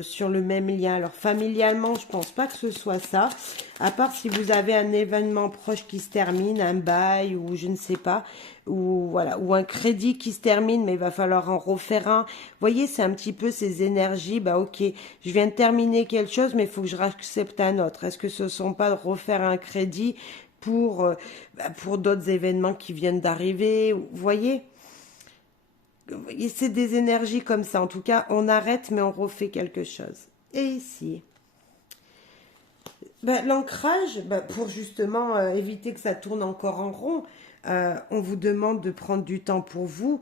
sur le même lien. Alors familialement, je pense pas que ce soit ça, à part si vous avez un événement proche qui se termine, un bail ou je ne sais pas, ou voilà, ou un crédit qui se termine, mais il va falloir en refaire un. Vous voyez, c'est un petit peu ces énergies. Bah ok, je viens de terminer quelque chose, mais il faut que je accepte un autre. Est-ce que ce ne sont pas de refaire un crédit pour d'autres événements qui viennent d'arriver? Vous voyez? C'est des énergies comme ça. En tout cas, on arrête, mais on refait quelque chose. Et ici, l'ancrage, pour justement éviter que ça tourne encore en rond, on vous demande de prendre du temps pour vous,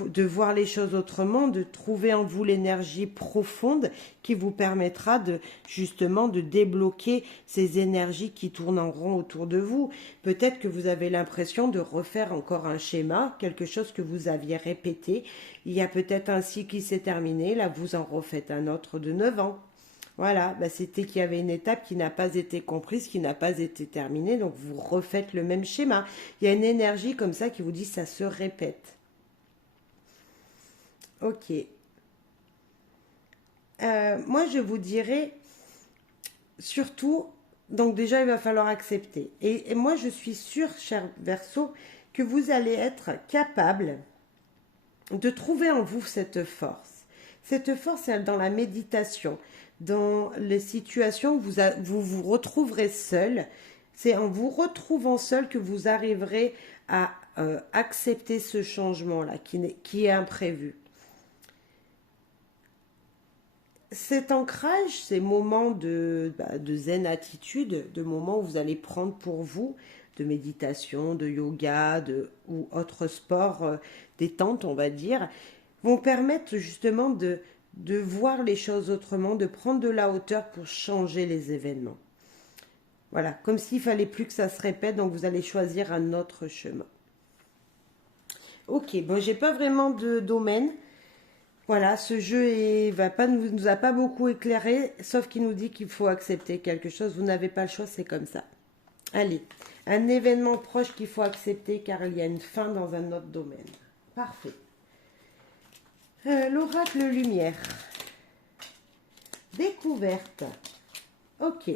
de voir les choses autrement, de trouver en vous l'énergie profonde qui vous permettra justement de débloquer ces énergies qui tournent en rond autour de vous. Peut-être que vous avez l'impression de refaire encore un schéma, quelque chose que vous aviez répété. Il y a peut-être un cycle qui s'est terminé, là vous en refaites un autre de 9 ans. Voilà, c'était qu'il y avait une étape qui n'a pas été comprise, qui n'a pas été terminée, donc vous refaites le même schéma. Il y a une énergie comme ça qui vous dit ça se répète. Ok. Moi, je vous dirais surtout, donc déjà, il va falloir accepter. Et moi, je suis sûre, cher Verseau, que vous allez être capable de trouver en vous cette force. Cette force, elle est dans la méditation. Dans les situations où vous retrouverez seul, c'est en vous retrouvant seul que vous arriverez à accepter ce changement-là qui est imprévu. Cet ancrage, ces moments de zen attitude, de moments où vous allez prendre pour vous, de méditation, de yoga ou autre sport détente, on va dire, vont permettre justement de voir les choses autrement, de prendre de la hauteur pour changer les événements. Voilà, comme s'il fallait plus que ça se répète, donc vous allez choisir un autre chemin. Ok, bon, j'ai pas vraiment de domaine. Voilà, ce jeu nous a pas beaucoup éclairé, sauf qu'il nous dit qu'il faut accepter quelque chose. Vous n'avez pas le choix, c'est comme ça. Allez, un événement proche qu'il faut accepter car il y a une fin dans un autre domaine. Parfait. L'oracle lumière. Découverte. Ok.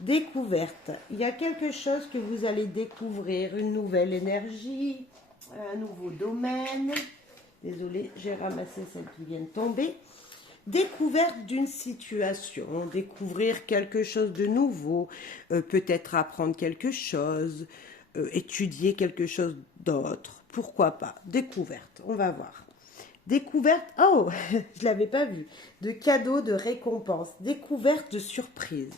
Découverte. Il y a quelque chose que vous allez découvrir, une nouvelle énergie, un nouveau domaine. Désolée, j'ai ramassé celle qui vient de tomber. Découverte d'une situation, découvrir quelque chose de nouveau, peut-être apprendre quelque chose, étudier quelque chose d'autre. Pourquoi pas? Découverte, on va voir. Découverte, oh, je l'avais pas vu, de cadeaux, de récompenses, découverte de surprise.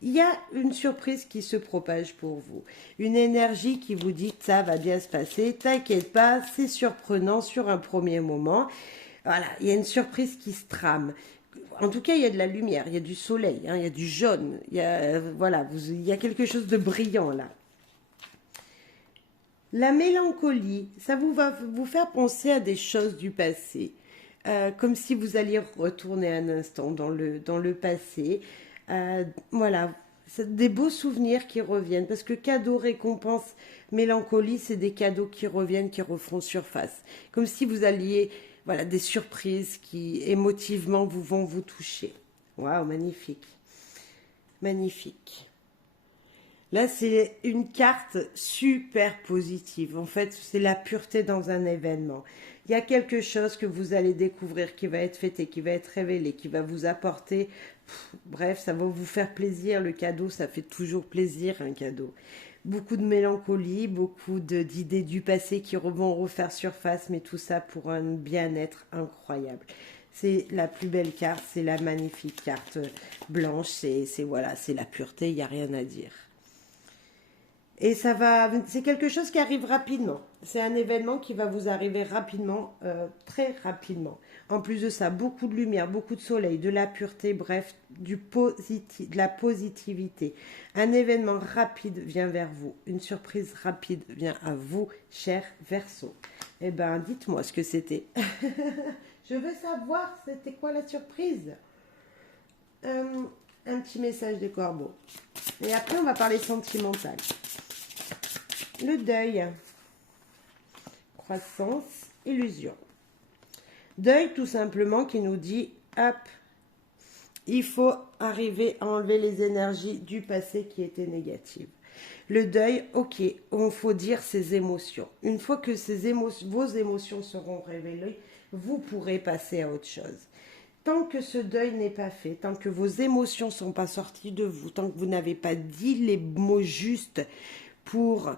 Il y a une surprise qui se propage pour vous, une énergie qui vous dit que ça va bien se passer, t'inquiète pas, c'est surprenant sur un premier moment. Voilà, il y a une surprise qui se trame. En tout cas, il y a de la lumière, il y a du soleil, il y a du jaune, il y a quelque chose de brillant là. La mélancolie, ça va vous faire penser à des choses du passé. comme si vous alliez retourner un instant dans le passé. Voilà, c'est des beaux souvenirs qui reviennent, parce que cadeau, récompense, mélancolie, c'est des cadeaux qui reviennent, qui refont surface. Comme si vous alliez, voilà, des surprises qui émotivement vont vous toucher. Waouh, magnifique. Magnifique. Là, c'est une carte super positive. En fait, c'est la pureté dans un événement. Il y a quelque chose que vous allez découvrir qui va être fêté, qui va être révélé, qui va vous apporter. Bref, ça va vous faire plaisir. Le cadeau, ça fait toujours plaisir, un cadeau. Beaucoup de mélancolie, beaucoup d'idées du passé qui vont refaire surface, mais tout ça pour un bien-être incroyable. C'est la plus belle carte, c'est la magnifique carte blanche, voilà, c'est la pureté, il n'y a rien à dire. Et ça va, c'est quelque chose qui arrive rapidement. C'est un événement qui va vous arriver rapidement, très rapidement. En plus de ça, beaucoup de lumière, beaucoup de soleil, de la pureté, bref, de la positivité. Un événement rapide vient vers vous. Une surprise rapide vient à vous, cher Verseau. Eh ben, dites-moi ce que c'était. Je veux savoir, c'était quoi la surprise? Un petit message des corbeaux. Et après, on va parler sentimental. Le deuil, croissance, illusion. Deuil tout simplement qui nous dit, hop, il faut arriver à enlever les énergies du passé qui étaient négatives. Le deuil, ok, il faut dire ses émotions. Une fois que vos émotions seront révélées, vous pourrez passer à autre chose. Tant que ce deuil n'est pas fait, tant que vos émotions ne sont pas sorties de vous, tant que vous n'avez pas dit les mots justes pour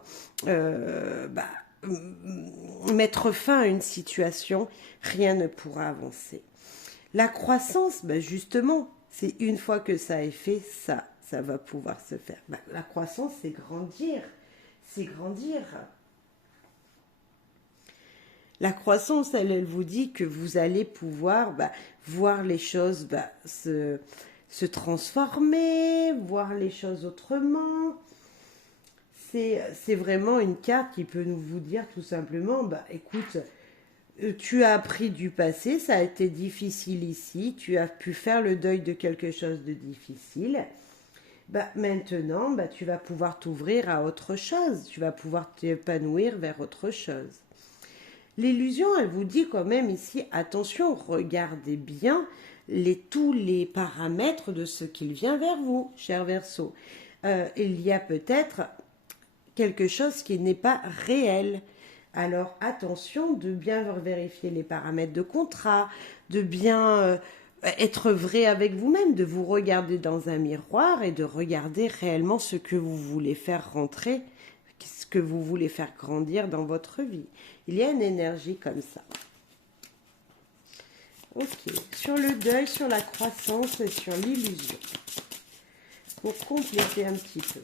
mettre fin à une situation, rien ne pourra avancer. La croissance, justement, c'est une fois que ça est fait, ça va pouvoir se faire. La croissance, c'est grandir. C'est grandir. La croissance, elle vous dit que vous allez pouvoir voir les choses se transformer, voir les choses autrement. C'est vraiment une carte qui peut vous dire tout simplement, écoute, tu as appris du passé, ça a été difficile ici, tu as pu faire le deuil de quelque chose de difficile. Maintenant, tu vas pouvoir t'ouvrir à autre chose, tu vas pouvoir t'épanouir vers autre chose. L'illusion, elle vous dit quand même ici, attention, regardez bien tous les paramètres de ce qu'il vient vers vous, cher Verseau. Il y a peut-être quelque chose qui n'est pas réel. Alors attention de bien vérifier les paramètres de contrat, de bien être vrai avec vous-même, de vous regarder dans un miroir et de regarder réellement ce que vous voulez faire rentrer, ce que vous voulez faire grandir dans votre vie. Il y a une énergie comme ça. Ok, sur le deuil, sur la croissance et sur l'illusion. Pour compléter un petit peu.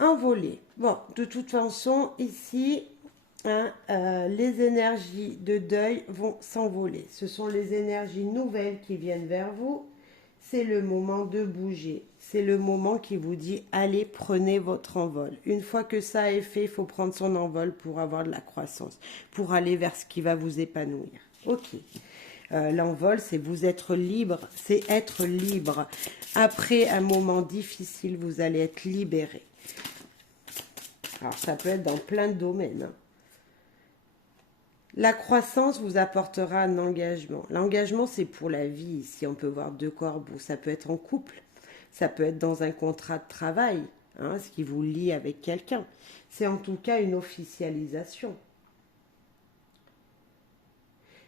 Envolé. Bon, de toute façon, ici, les énergies de deuil vont s'envoler. Ce sont les énergies nouvelles qui viennent vers vous. C'est le moment de bouger. C'est le moment qui vous dit, allez, prenez votre envol. Une fois que ça est fait, il faut prendre son envol pour avoir de la croissance, pour aller vers ce qui va vous épanouir. Ok. L'envol, c'est vous être libre, c'est être libre. Après un moment difficile, vous allez être libéré. Alors, ça peut être dans plein de domaines. La croissance vous apportera un engagement. L'engagement, c'est pour la vie. Ici, on peut voir deux corbeaux. Ça peut être en couple. Ça peut être dans un contrat de travail, ce qui vous lie avec quelqu'un. C'est en tout cas une officialisation.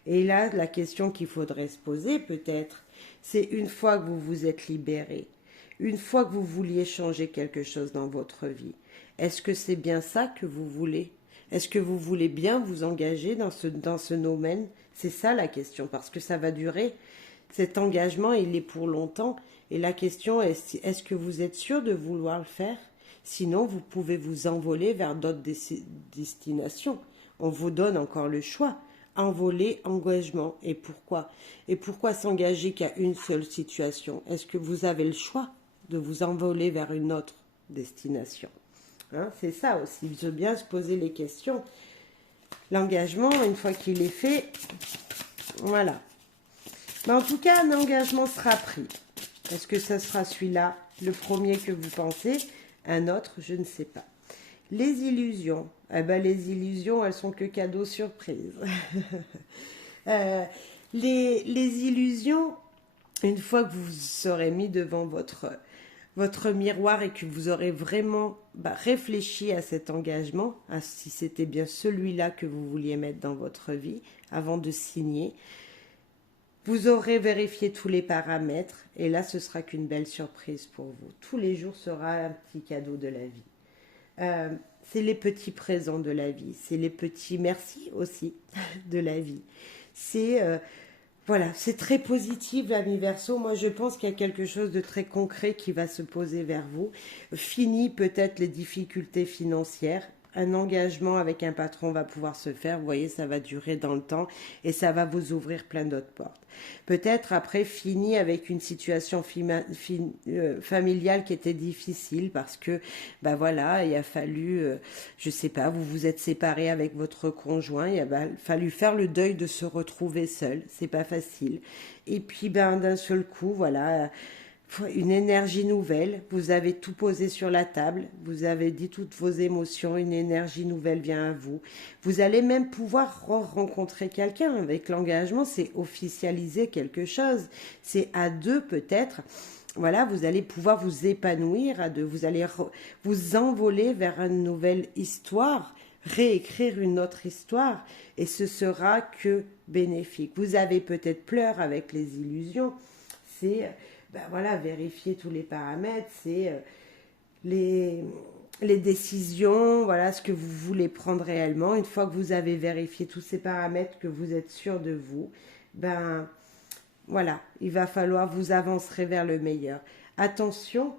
Et là, la question qu'il faudrait se poser, peut-être, c'est une fois que vous vous êtes libéré, une fois que vous vouliez changer quelque chose dans votre vie, est-ce que c'est bien ça que vous voulez? Est-ce que vous voulez bien vous engager dans ce domaine? C'est ça la question, parce que ça va durer. Cet engagement, il est pour longtemps. Et la question est, est-ce que vous êtes sûr de vouloir le faire? Sinon, vous pouvez vous envoler vers d'autres destinations. On vous donne encore le choix. Envoler, engagement. Et pourquoi? Et pourquoi s'engager qu'à une seule situation? Est-ce que vous avez le choix de vous envoler vers une autre destination? C'est ça aussi, il faut bien se poser les questions. L'engagement, une fois qu'il est fait, voilà. Mais en tout cas, un engagement sera pris. Est-ce que ça sera celui-là, le premier que vous pensez? Un autre, je ne sais pas. Les illusions. Eh ben, les illusions, elles sont que cadeaux surprise. Les illusions, une fois que vous serez mis devant votre miroir et que vous aurez vraiment réfléchi à cet engagement, à si c'était bien celui-là que vous vouliez mettre dans votre vie avant de signer, vous aurez vérifié tous les paramètres et là, ce sera qu'une belle surprise pour vous. Tous les jours sera un petit cadeau de la vie. C'est les petits présents de la vie, c'est les petits merci aussi de la vie. C'est voilà, c'est très positif l'ami Verseau. Moi, je pense qu'il y a quelque chose de très concret qui va se poser vers vous. Fini peut-être les difficultés financières. Un engagement avec un patron va pouvoir se faire. Vous voyez, ça va durer dans le temps et ça va vous ouvrir plein d'autres portes. Peut-être après, fini avec une situation familiale qui était difficile parce que, ben voilà, il a fallu, je sais pas, vous vous êtes séparé avec votre conjoint, il a fallu faire le deuil de se retrouver seul. C'est pas facile. Et puis, ben d'un seul coup, voilà. Une énergie nouvelle, vous avez tout posé sur la table, vous avez dit toutes vos émotions, une énergie nouvelle vient à vous. Vous allez même pouvoir rencontrer quelqu'un. Avec l'engagement, c'est officialiser quelque chose. C'est à deux peut-être. Voilà, vous allez pouvoir vous épanouir à deux. Vous allez vous envoler vers une nouvelle histoire, réécrire une autre histoire et ce sera que bénéfique. Vous avez peut-être peur avec les illusions. C'est ben voilà, vérifier tous les paramètres, c'est les décisions, voilà ce que vous voulez prendre réellement. Une fois que vous avez vérifié tous ces paramètres, que vous êtes sûr de vous, ben voilà, il va falloir vous avancer vers le meilleur. Attention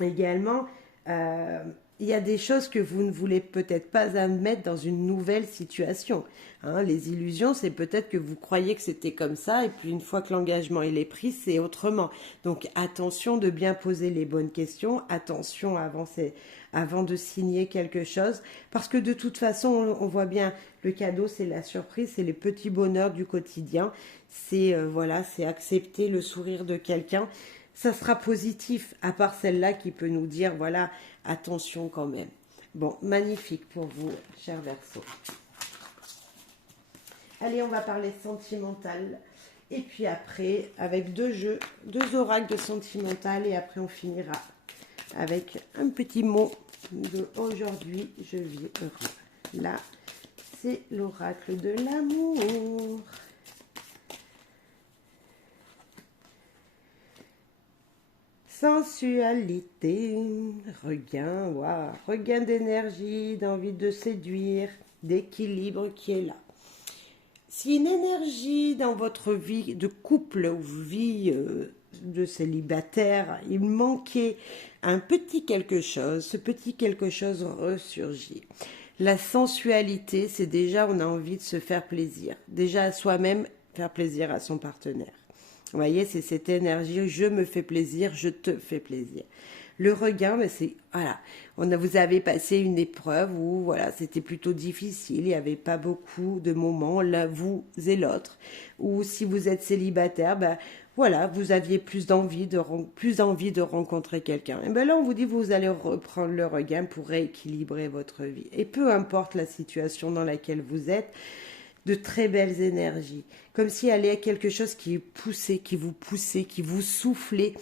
également, il y a des choses que vous ne voulez peut-être pas admettre dans une nouvelle situation. Hein, les illusions, c'est peut-être que vous croyez que c'était comme ça, et puis une fois que l'engagement il est pris, c'est autrement. Donc attention de bien poser les bonnes questions, attention avant de signer quelque chose, parce que de toute façon, on voit bien, le cadeau, c'est la surprise, c'est les petits bonheurs du quotidien, c'est voilà, c'est accepter le sourire de quelqu'un. Ça sera positif, à part celle-là qui peut nous dire, voilà, attention quand même. Bon, magnifique pour vous, cher Verseau. Allez, on va parler sentimental. Et puis après, avec deux oracles de sentimental. Et après, on finira avec un petit mot de aujourd'hui, je vis heureux. Là, c'est l'oracle de l'amour. Sensualité, regain, wow, regain d'énergie, d'envie de séduire, d'équilibre qui est là. Si une énergie dans votre vie de couple ou vie de célibataire, il manquait un petit quelque chose, ce petit quelque chose ressurgit. La sensualité, c'est déjà, on a envie de se faire plaisir. Déjà à soi-même, faire plaisir à son partenaire. Vous voyez, c'est cette énergie, je me fais plaisir, je te fais plaisir. Le regain, ben c'est, voilà, vous avez passé une épreuve où, voilà, c'était plutôt difficile, il n'y avait pas beaucoup de moments, là, vous et l'autre, ou si vous êtes célibataire, ben, voilà, vous aviez plus envie de rencontrer quelqu'un. Et ben là, on vous dit, vous allez reprendre le regain pour rééquilibrer votre vie. Et peu importe la situation dans laquelle vous êtes, de très belles énergies, comme si elle est quelque chose qui poussait, qui vous soufflait,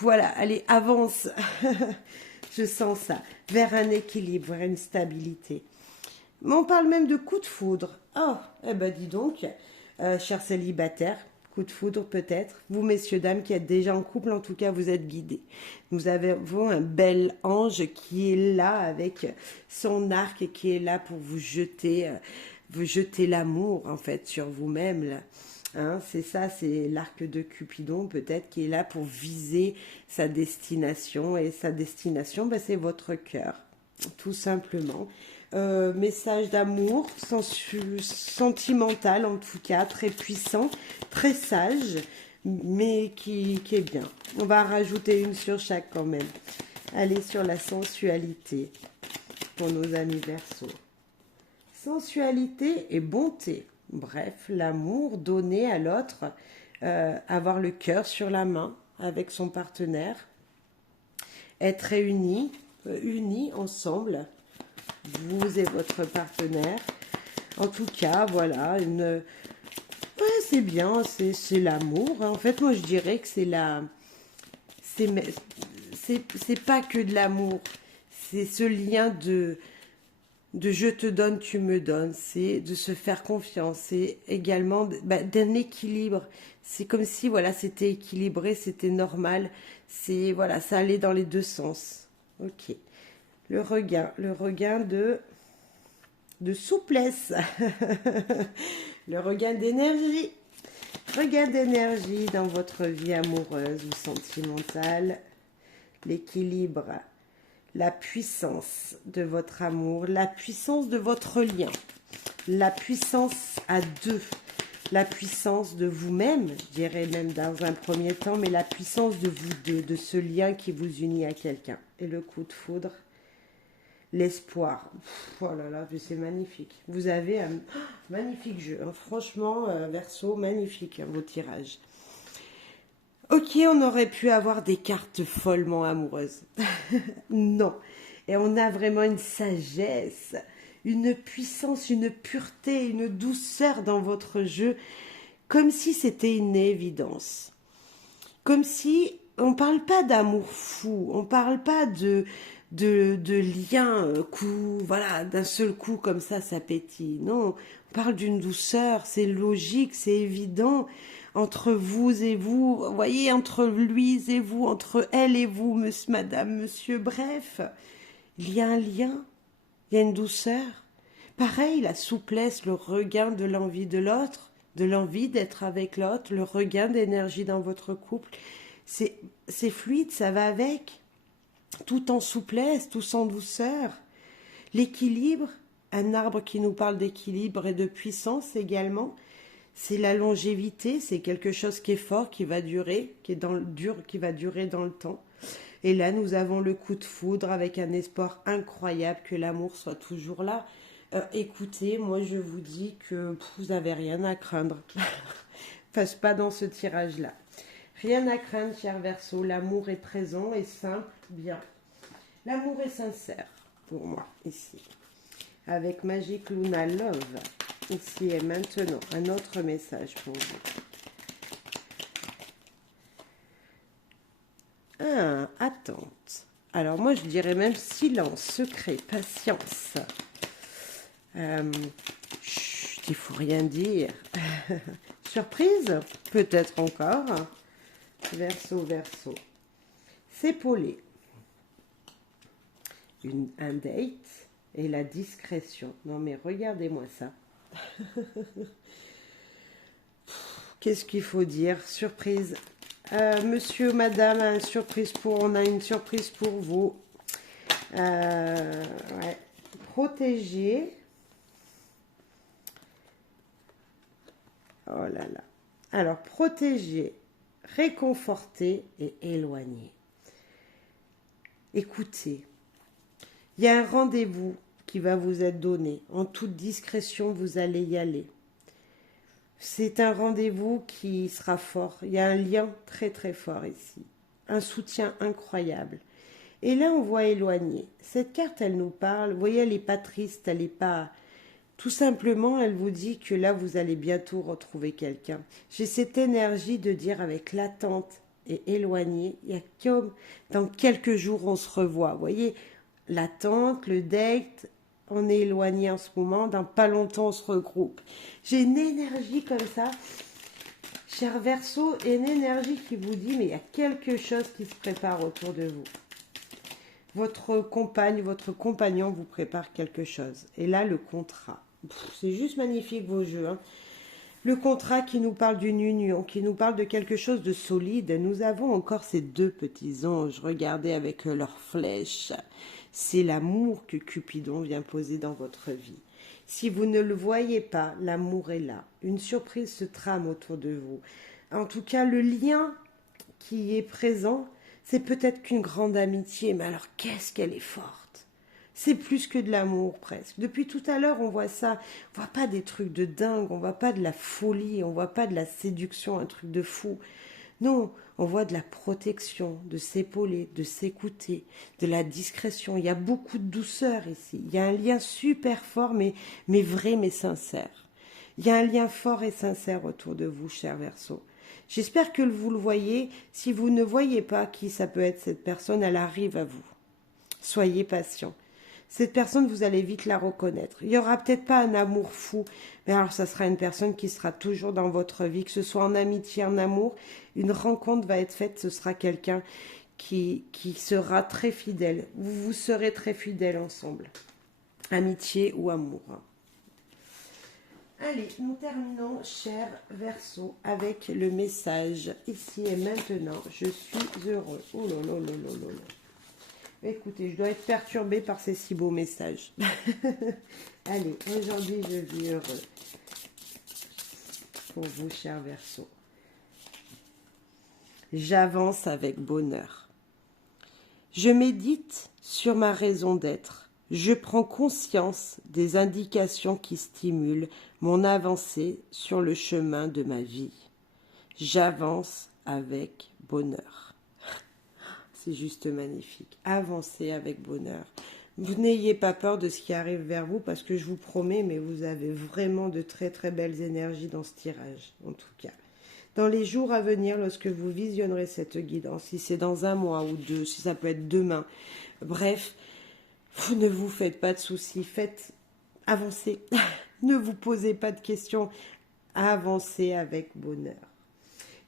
voilà, allez, avance, je sens ça, vers un équilibre, vers une stabilité. Mais on parle même de coup de foudre. Oh, eh ben dis donc, cher célibataire, coup de foudre peut-être. Vous, messieurs, dames, qui êtes déjà en couple, en tout cas, vous êtes guidés. Nous avons un bel ange qui est là avec son arc et qui est là pour vous jeter l'amour, en fait, sur vous-même, là. Hein, c'est ça, c'est l'arc de Cupidon peut-être qui est là pour viser sa destination. Et sa destination, ben, c'est votre cœur, tout simplement. Message d'amour, sentimental en tout cas, très puissant, très sage, mais qui est bien. On va rajouter une sur chaque quand même. Allez, sur la sensualité. pour nos amis Verseaux. Sensualité et bonté. Bref, l'amour donné à l'autre, avoir le cœur sur la main avec son partenaire, être réunis, unis ensemble, vous et votre partenaire. En tout cas, voilà, ouais, c'est bien, c'est l'amour. En fait, moi, je dirais que c'est pas que de l'amour, c'est ce lien de je te donne, tu me donnes, c'est de se faire confiance, c'est également d'un équilibre. C'est comme si voilà, c'était équilibré, c'était normal, c'est voilà, ça allait dans les deux sens. Ok. Le regain de souplesse, le regain d'énergie. Regain d'énergie dans votre vie amoureuse ou sentimentale, l'équilibre, la puissance de votre amour, la puissance de votre lien, la puissance à deux, la puissance de vous-même, je dirais même dans un premier temps, mais la puissance de vous deux, de ce lien qui vous unit à quelqu'un. Et le coup de foudre, l'espoir. Oh là là, c'est magnifique. Vous avez un magnifique jeu. Hein. Franchement, Verseau, magnifique, hein, vos tirages. Ok, on aurait pu avoir des cartes follement amoureuses. Non. Et on a vraiment une sagesse, une puissance, une pureté, une douceur dans votre jeu, comme si c'était une évidence. Comme si on ne parle pas d'amour fou, on ne parle pas de lien voilà, d'un seul coup comme ça pétille. Non, on parle d'une douceur, c'est logique, c'est évident. Entre vous et vous, voyez, entre lui et vous, entre elle et vous, monsieur, madame, monsieur, bref, il y a un lien, il y a une douceur. Pareil, la souplesse, le regain de l'envie de l'autre, de l'envie d'être avec l'autre, le regain d'énergie dans votre couple. C'est fluide, ça va avec, tout en souplesse, tout en douceur. L'équilibre, un arbre qui nous parle d'équilibre et de puissance également, c'est la longévité, c'est quelque chose qui est fort, qui va durer, qui va durer dans le temps. Et là, nous avons le coup de foudre avec un espoir incroyable que l'amour soit toujours là. Écoutez, moi je vous dis que vous n'avez rien à craindre. Enfin, pas dans ce tirage-là. Rien à craindre, cher Verseau. L'amour est présent et simple, bien. L'amour est sincère pour moi, ici. Avec Magic Luna Love, ici et maintenant, un autre message pour vous. Ah, attente. Alors moi, je dirais même silence, secret, patience. Chut, il faut rien dire. Surprise, peut-être encore. Verseau, Verseau. S'épauler. Un date et la discrétion. Non mais regardez-moi ça. Qu'est-ce qu'il faut dire? Surprise. Monsieur, madame, on a une surprise pour vous. Ouais. Protéger. Oh là là. Alors, protéger, réconforter et éloigner. Écoutez. Il y a un rendez-vous qui va vous être donné. En toute discrétion, vous allez y aller. C'est un rendez-vous qui sera fort. Il y a un lien très très fort ici. Un soutien incroyable. Et là, on voit éloigner. Cette carte, elle nous parle. Vous voyez, elle n'est pas triste, elle n'est pas... Tout simplement, elle vous dit que là, vous allez bientôt retrouver quelqu'un. J'ai cette énergie de dire avec l'attente et éloigner. Il y a comme dans quelques jours, on se revoit. Vous voyez, l'attente, le date, on est éloigné en ce moment, dans pas longtemps on se regroupe. J'ai une énergie comme ça, cher Verseau, une énergie qui vous dit, mais il y a quelque chose qui se prépare autour de vous. Votre compagne, votre compagnon vous prépare quelque chose. Et là, le contrat. C'est juste magnifique vos jeux, hein. Le contrat qui nous parle d'une union, qui nous parle de quelque chose de solide. Nous avons encore ces deux petits anges, regardez avec leurs flèches. C'est l'amour que Cupidon vient poser dans votre vie. Si vous ne le voyez pas, l'amour est là. Une surprise se trame autour de vous. En tout cas, le lien qui est présent, c'est peut-être qu'une grande amitié, mais alors qu'est-ce qu'elle est forte. C'est plus que de l'amour presque. Depuis tout à l'heure, on voit ça. On voit pas des trucs de dingue, on voit pas de la folie, on voit pas de la séduction, un truc de fou. Non, on voit de la protection, de s'épauler, de s'écouter, de la discrétion. Il y a beaucoup de douceur ici. Il y a un lien super fort, mais vrai, mais sincère. Il y a un lien fort et sincère autour de vous, cher Verseau. J'espère que vous le voyez. Si vous ne voyez pas qui ça peut être cette personne, elle arrive à vous. Soyez patient. Cette personne, vous allez vite la reconnaître. Il n'y aura peut-être pas un amour fou, mais alors ça sera une personne qui sera toujours dans votre vie, que ce soit en amitié, en amour. Une rencontre va être faite, ce sera quelqu'un qui sera très fidèle. Vous serez très fidèles ensemble. Amitié ou amour. Allez, nous terminons, cher Verseau, avec le message ici et maintenant. Je suis heureux. Oh là là là là là là. Écoutez, je dois être perturbée par ces si beaux messages. Allez, aujourd'hui, je vis heureux. Pour vous, cher Verseau. J'avance avec bonheur. Je médite sur ma raison d'être. Je prends conscience des indications qui stimulent mon avancée sur le chemin de ma vie. J'avance avec bonheur. C'est juste magnifique. Avancez avec bonheur. Vous n'ayez pas peur de ce qui arrive vers vous parce que je vous promets, mais vous avez vraiment de très très belles énergies dans ce tirage, en tout cas. Dans les jours à venir, lorsque vous visionnerez cette guidance, si c'est dans un mois ou deux, si ça peut être demain, bref, vous ne vous faites pas de soucis, faites avancer. Ne vous posez pas de questions, avancez avec bonheur.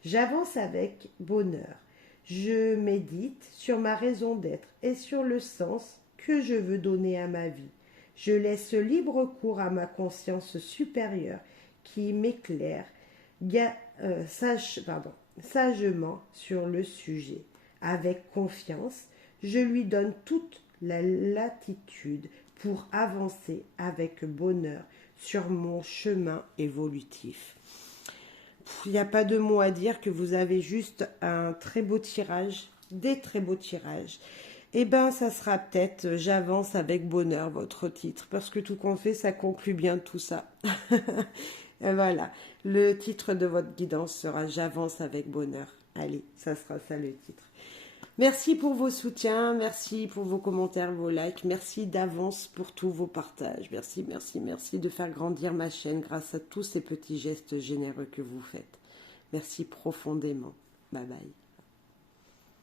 J'avance avec bonheur. Je médite sur ma raison d'être et sur le sens que je veux donner à ma vie. Je laisse libre cours à ma conscience supérieure qui m'éclaire sagement sur le sujet. Avec confiance, je lui donne toute la latitude pour avancer avec bonheur sur mon chemin évolutif. Il n'y a pas de mots à dire que vous avez juste un très beau tirage, des très beaux tirages. Eh bien, ça sera peut-être J'avance avec bonheur, votre titre, parce que tout compte fait, ça conclut bien tout ça. Et voilà, le titre de votre guidance sera J'avance avec bonheur. Allez, ça sera ça le titre. Merci pour vos soutiens, merci pour vos commentaires, vos likes, merci d'avance pour tous vos partages. Merci, merci, merci de faire grandir ma chaîne grâce à tous ces petits gestes généreux que vous faites. Merci profondément. Bye bye.